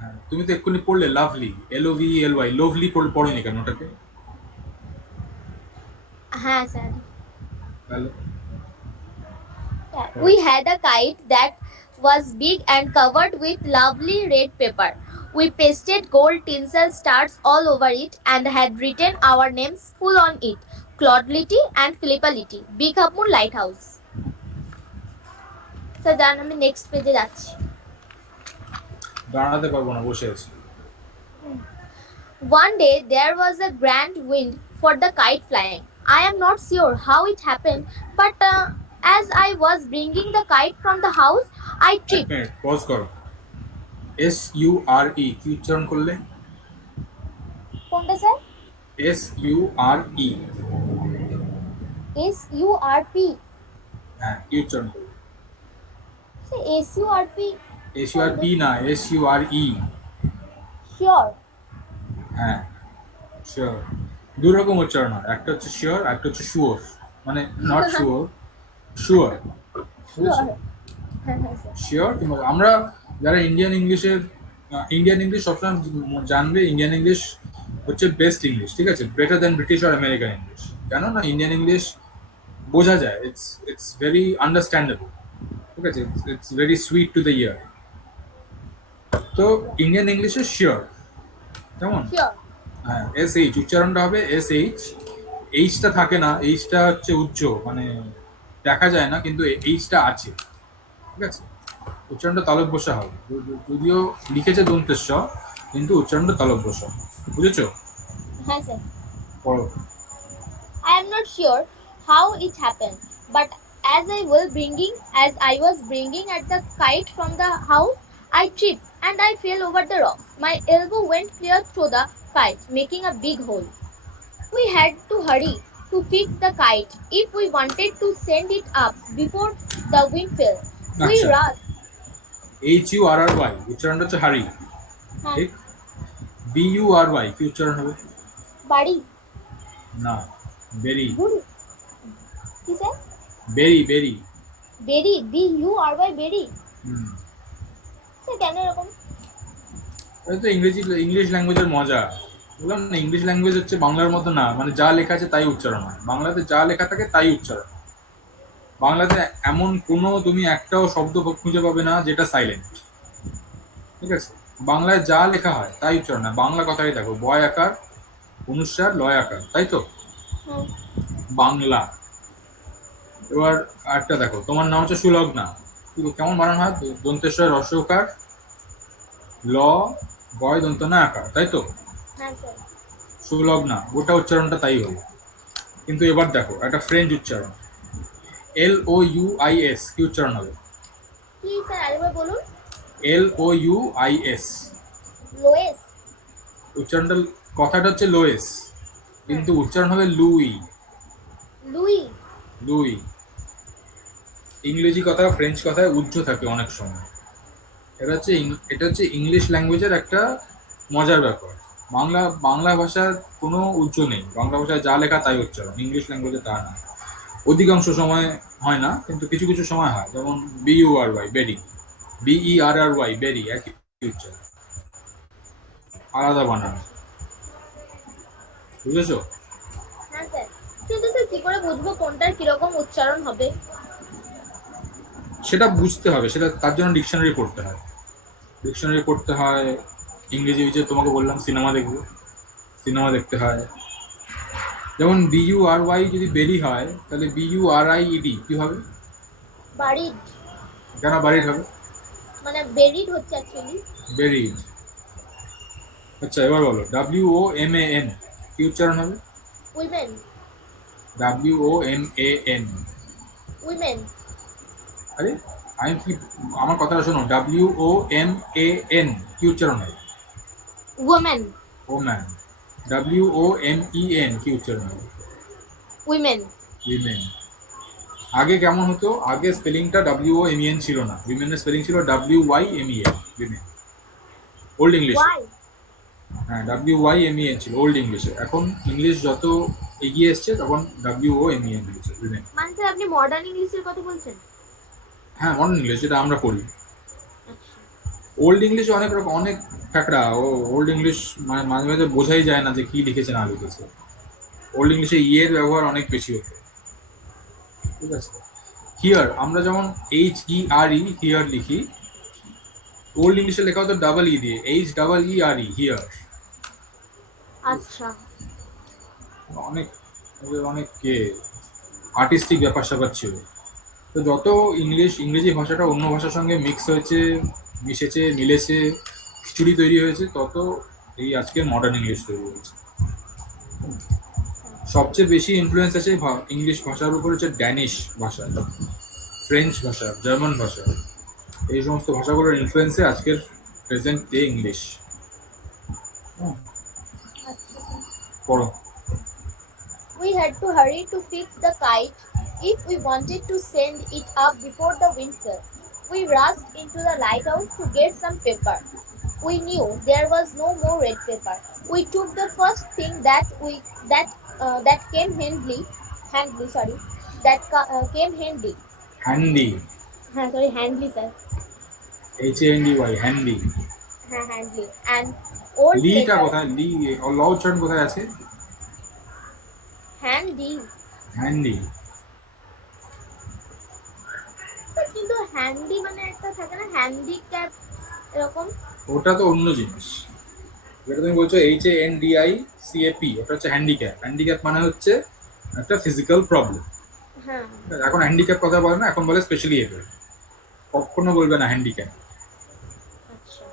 হ্যাঁ, তুমি তো এক্ষুনি পড়লে লাভলি, LOVELY, লভলি পড়োনি কেন ওটাকে? হ্যাঁ স্যার তাহলে we had a kite that was big and covered with lovely red paper. We pasted gold tinsel stars all over it and had written our names full on it. Claude and Philippa Litty, 𝓤𝓭𝓪𝓷 lighthouse. Sir দাঁড়ান আমি next পেজে যাচ্ছি। দাঁড়াতে পারবো না, বসে আছি। One day there was a grand wind for the kite flying. I am not sure how it happened, but as I was bringing the kite from the house, I এক tripped. মিনিট পজ করো। SURE কি উচ্চারণ করলে? কোনটা sir? SURE। SURP। হ্যাঁ, কি উচ্চারণ করলে? SURP। SURP না, SURE। Sure. হ্যাঁ, শিওর। দুই রকম উচ্চারণ হয়, একটা হচ্ছে শিওর, একটা হচ্ছে শুয়োর, মানে নট শিওর, শিওর। বুঝেছো? Sure. হ্যাঁ হ্যাঁ স্যার। শিওর কিংবা আমরা যারা ইন্ডিয়ান ইংলিশ সবসময় জানবে ইন্ডিয়ান ইংলিশ হচ্ছে বেস্ট ইংলিশ, ঠিক আছে, বেটার দ্যান ব্রিটিশ আর আমেরিকান ইংলিশ। কেন না ইন্ডিয়ান ইংলিশ বোঝা যায়, ইটস ভেরি আন্ডারস্ট্যান্ডেবল, ঠিক আছে, it's very sweet to the year. তো ইন্ডিয়ান ইংলিশে শিওর কেমন? Sure. হ্যাঁ, SH উচ্চারণটা হবে SH। এইচটা থাকে না, এইচটা হচ্ছে উচ্চ, মানে দেখা যায় না, কিন্তু এইচটা আছে, ঠিক আছে। উচ্চারণটা তালব্য শ হবে, যদিও লিখেছে দন্তেশ্ব, কিন্তু উচ্চারণটা তালব্য শ। বুঝেছো? হ্যাঁ স্যার। পড়ো। I am not sure how it happened, but as I was bringing at the kite from the house, I tripped and I fell over the rocks. My elbow went clear through the kite, making a big hole. We had to hurry to fix the kite if we wanted to send it up before the wind fell. We আচ্ছা, rushed. HURRY উচ্চারণটা হচ্ছে হারি, ঠিক। BURY কি উচ্চারণ হবে? বাড়ি। না, বেরি, গুরু। কি স্যার? বেরি, বেরি। বেরি, BURY বেরি, হুম। সে কেন এরকম? এই তো ইংলিশ ল্যাঙ্গুয়েজের মজা। বললাম না, ইংলিশ ল্যাঙ্গুয়েজ হচ্ছে বাংলার মতো না, মানে যা লেখা আছে তাই উচ্চারণ হয়। বাংলাতে যা লেখা থাকে তাই উচ্চারণ। বাংলাতে এমন কোনো তুমি একটাও শব্দ খুঁজে পাবে না যেটা সাইলেন্ট। ঠিক আছে? বাংলায় যা লেখা হয় তাই উচ্চারণ হয়। বাংলা কথাই দেখো, বয় আকার, অনুস্বার, লয় আকার, তাই তো? হুম। বাংলা। এবার একটা দেখো, তোমার নাম হচ্ছে সুলগ্না, কিন্তু কেমন বানানো হয়? দন্তেশ্বর রস্যকার, ল, বয় দন্ত না আকার, তাই তো? হ্যাঁ স্যার। সুলগ্না, গোটা উচ্চারণটা তাই হলো। কিন্তু এবার দেখো একটা ফ্রেঞ্চ উচ্চারণ, LOUIS, কি উচ্চারণ হবে? কি স্যার, আরেকবার বলুন। LOUIS লোয়েস। উচ্চারণটা, কথাটা হচ্ছে লোয়েস, হ্যাঁ। কিন্তু উচ্চারণ হবে লুই। লুই। লুই। ইংরেজি কথা ফ্রেঞ্চ কথায় উজ্জ থাকে অনেক সময়। এটা হচ্ছে ইংলিশ ল্যাঙ্গুয়েজের একটা মজার ব্যাপার। বাংলা ভাষার কোনো উজ্জ নেই, বাংলা ভাষায় যা লেখা তাই উচ্চারণ, ইংলিশ ল্যাঙ্গুয়েজে তা না। অধিকাংশ সময় হয় না, কিন্তু কিছু কিছু সময় হয়, যেমন BURY বেরি, BERRY বেরি, একই উচ্চারণ, আলাদা বানান। আচ্ছা। বুঝেছো? হ্যাঁ স্যার, কিন্তু স্যার কি করে বুঝবো কোনটার কিরকম উচ্চারণ হবে? সেটা বুঝতে হবে, সেটা তার জন্য ডিকশনারি পড়তে হয়। ডিকশনারি পড়তে হয়। ইংরেজি যে তোমাকে বললাম, সিনেমা দেখবে, সিনেমা দেখতে হয়। যেমন BURY যদি বেরি হয়, তাহলে BURIED কি হবে? বাড়িড। কেন বারিড হবে? মানে বেরিড হচ্ছে অ্যাকচুয়ালি। বেরিড। আচ্ছা, এবার বলো, WOMAN কি উচ্চারণ হবে? উইমেন। WOMAN। উইমেন। আরে, আমি কি, আমার কথাটা শোনো, WOMAN কি উচ্চারণ হবে? ওমেন। ওম্যান। WOMEN কি উচ্চারণ হবে? উইমেন। উইমেন। আগে কেমন হতো? আগে স্পেলিংটা WOMEN ছিল না, উইমেনের স্পেলিং ছিল WYMEN, উইমেন, ওল্ড ইংলিশে। ওয়াই। হ্যাঁ, WYMEN ছিল ওল্ড ইংলিশে। এখন ইংলিশ যত এগিয়ে এসছে তখন WOMEN দিয়েছে, উইমেন। মানে স্যার আপনি মডার্ন ইংলিশের কথা বলছেন? হ্যাঁ, মডার্ন ইংলিশ যেটা আমরা পড়ি। আচ্ছা। ওল্ড ইংলিশে অনেক রকম, অনেক ফ্যাকড়া। ওল্ড ইংলিশ মানে মাঝে মাঝে বোঝাই যায় না যে কি লিখেছে না লিখেছে। ওল্ড ইংলিশে এর ব্যবহার অনেক বেশি হতো। ঠিক আছে? হিয়ার, আমরা যেমন HERE হিয়ার লিখি, ওল্ড ইংলিশে লেখা হতো ডাবল ই দিয়ে, HEERE হিয়ার। আচ্ছা। অনেক অনেক আর্টিস্টিক ব্যাপার স্যাপার ছিল। তো যত ইংরেজি ভাষাটা অন্য ভাষার সঙ্গে মিক্স হয়েছে, মিশেছে, মিলেছে, খিচুড়ি তৈরি হয়েছে, তত এই আজকের মডার্ন ইংলিশ তৈরি হয়েছে। সবচেয়ে বেশি ইনফ্লুয়েন্স আছে ইংলিশ ভাষার উপর হচ্ছে ড্যানিশ ভাষা, ফ্রেঞ্চ ভাষা, জার্মান ভাষা, এই সমস্ত ভাষাগুলোর ইনফ্লুয়েন্সে আজকের প্রেজেন্ট ডে ইংলিশ। আচ্ছা স্যার। পড়ো। We had to hurry to fix the kite if we wanted to send it up before the wind fell. We rushed into the lighthouse to get some paper. We knew there was no more red paper. We took the first thing that came handily, sorry, came handy. Handy. Sorry, handily, sir. HANDY, handy. Handily. An old লিটা letter. কোথায়? ল উচ্চারণ কোথায় আছে? Handy. Handy. কিন্তু handy মানে একটা থাকে না, handicap এরকম। ওটা তো অন্য জিনিস। যেটা তুমি বলছো HANDICAP, ওটা হচ্ছে হ্যান্ডিক্যাপ। হ্যান্ডিক্যাপ মানে হচ্ছে একটা ফিজিক্যাল প্রবলেম। হ্যাঁ। এখন হ্যান্ডিক্যাপ কথা বলে না, এখন বলে স্পেশালি এবল। কখনো বলবে না হ্যান্ডিক্যাপ। আচ্ছা।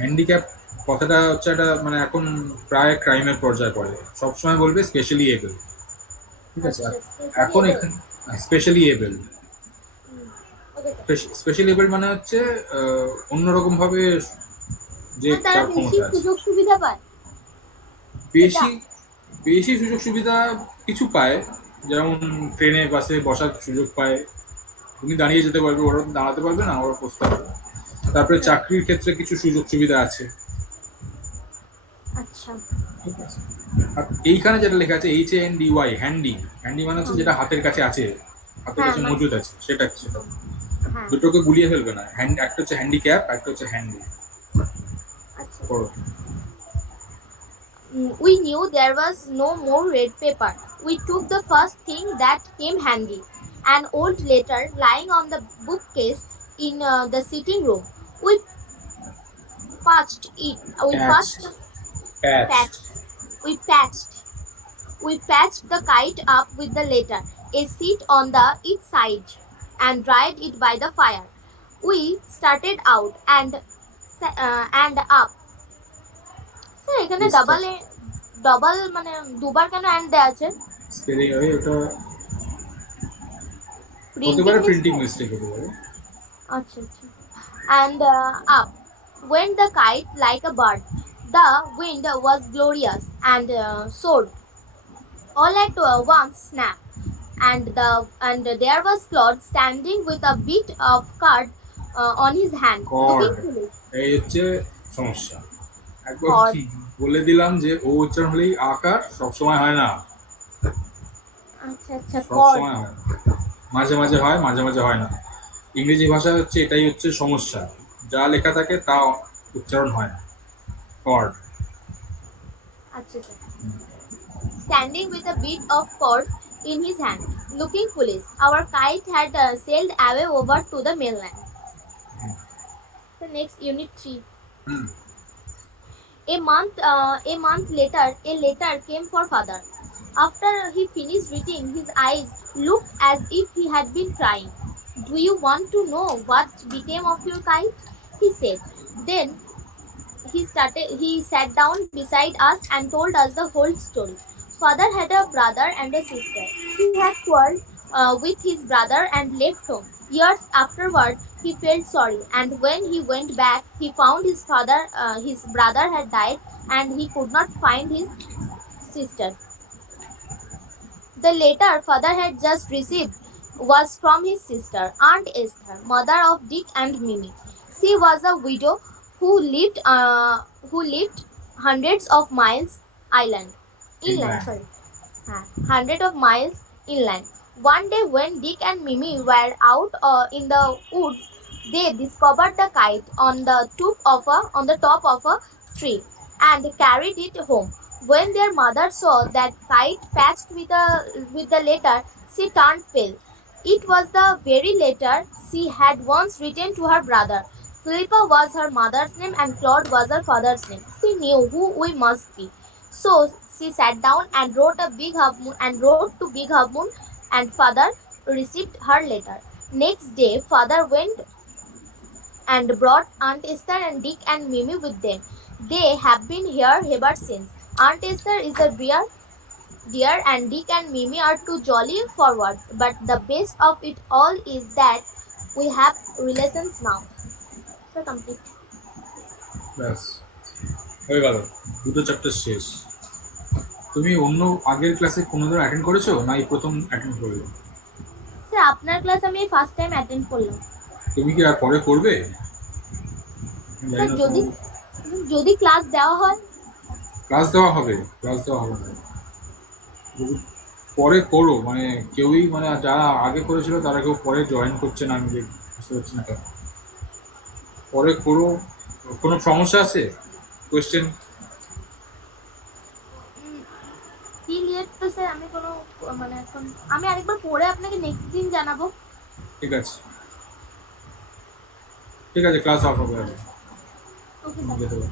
হ্যান্ডিক্যাপ কথাটা হচ্ছে একটা, মানে এখন প্রায় ক্রাইমের পর্যায়ে পড়ে। সবসময় বলবে স্পেশালি এবল। ঠিক আছে? আচ্ছা, এখন স্পেশালি এখানে specially able. Okay sir. Specially able মানে হচ্ছে অন্যরকম ভাবে যে মানে তারা তার বেশি ক্ষমতা আছে। সুযোগ সুবিধা পায় এটা। বেশি বেশি সুযোগ সুবিধা কিছু পায়, যেমন ট্রেনে বাসে বসার সুযোগ পায়, তুমি দাঁড়িয়ে যেতে পারবে, ওরা তো দাঁড়াতে পারবে না, ওরা বসতে পারবে। তারপরে হ্যাঁ। চাকরির ক্ষেত্রে কিছু সুযোগ সুবিধা আছে। আচ্ছা। ঠিক আছে? আর এইখানে যেটা লেখা আছে HANDY, হ্যান্ডি, হ্যান্ডি মানে হচ্ছে হুম। যেটা হাতের কাছে আছে, হাতের হ্যাঁ কাছে মানে মজুদ আছে, সেটা সেটা। দুটোকে গুলিয়ে ফেলবে না, একটা হচ্ছে হ্যান্ডিক্যাপ, একটা হচ্ছে হ্যান্ডি। আচ্ছা। পড়ো। We knew there was no more red paper. We took the first thing that came handy, an old letter lying on the bookcase in the sitting room. We patched it. We patch, patched the patch. patch. We patched. We patched the kite up with the letter, a seat on the each side, and dried it by the fire. We started out and up. Sir এখানে double মানে দুবার কেন and দেয়া আছে? Spelling ওটা হতে printing পারে, printing mistake. Mistake হতে পারে। আচ্ছা আচ্ছা। And up went the kite like a bird. The wind was glorious and soared all at once snap. And there was Claude standing with a bit of card on his hand, cord, looking foolish. এই হচ্ছে সমস্যা। একবার Cord. বলে দিলাম যে ও উচ্চারণ হলেই আকার, সবসময় হয় না, আচ্ছা আচ্ছা, cord. সবসময় হয় না, মাঝে মাঝে হয়, মাঝে মাঝে হয় না। ইংরেজি ভাষা হচ্ছে এটাই হচ্ছে সমস্যা, যা লেখা থাকে তা উচ্চারণ হয় না। কর্ড। আচ্ছা আচ্ছা। Standing with a bit of cord in his hand, looking foolish. Our kite had sailed away over to the mainland. The next unit 3. Hmm. A month later, a letter came for father. After he finished reading, his eyes looked as if he had been crying. Do you want to know what became of your kite? He said. Then he sat down beside us and told us the whole story. Father had a brother and a sister. He had quarreled with his brother and left home. Years afterward, he felt sorry, and when he went back, he found his brother had died, and he could not find his sister. The letter father had just received was from his sister, Aunt Esther, mother of Dick and Mimi. She was a widow who lived hundreds of miles inland. England. Sorry, hundred of miles inland. One day, when Dick and Mimi were out in the woods, they discovered the kite on the top of a tree and carried it home. When their mother saw that kite patched with the letter, she turned pale. It was the very letter she had once written to her brother. Philippa was her mother's name and Claude was her father's name. She knew who we must be. So she sat down and wrote to Big Half Moon, and father received her letter. Next day, father went and brought Aunt Esther and Dick and Mimi with them. They have been here ever since. Aunt Esther is a dear, and Dick and Mimi are too jolly forward. But the best of it all is that we have relations now. So complete. ব্যাস হয়ে গেল, দুটো chapter শেষ। তুমি অন্য আগের ক্লাসে কোনোদিন অ্যাটেন্ড করেছো, না এই প্রথম অ্যাটেন্ড করলে? স্যার আপনার ক্লাস আমি ফার্স্ট টাইম অ্যাটেন্ড করলাম। তুমি কি আর পরে করবে? স্যার যদি ক্লাস দেওয়া হয়। ক্লাস দেওয়া হবে, ক্লাস দেওয়া হবে না। পরে করো, মানে কেউই, মানে যারা আগে করেছিল তারা কেউ পরে জয়েন করছে না, আমি বুঝতে পারছি না কেন। পরে করো। কোনো সমস্যা আছে? কোয়েশ্চেন? ক্লিয়ার তো স্যার, আমি কোনো মানে এখন আমি আরেকবার পড়ে আপনাকে নেক্সট দিন জানাবো। ঠিক আছে, ঠিক আছে, ক্লাস অফ হবে। ওকে যেতে পারো।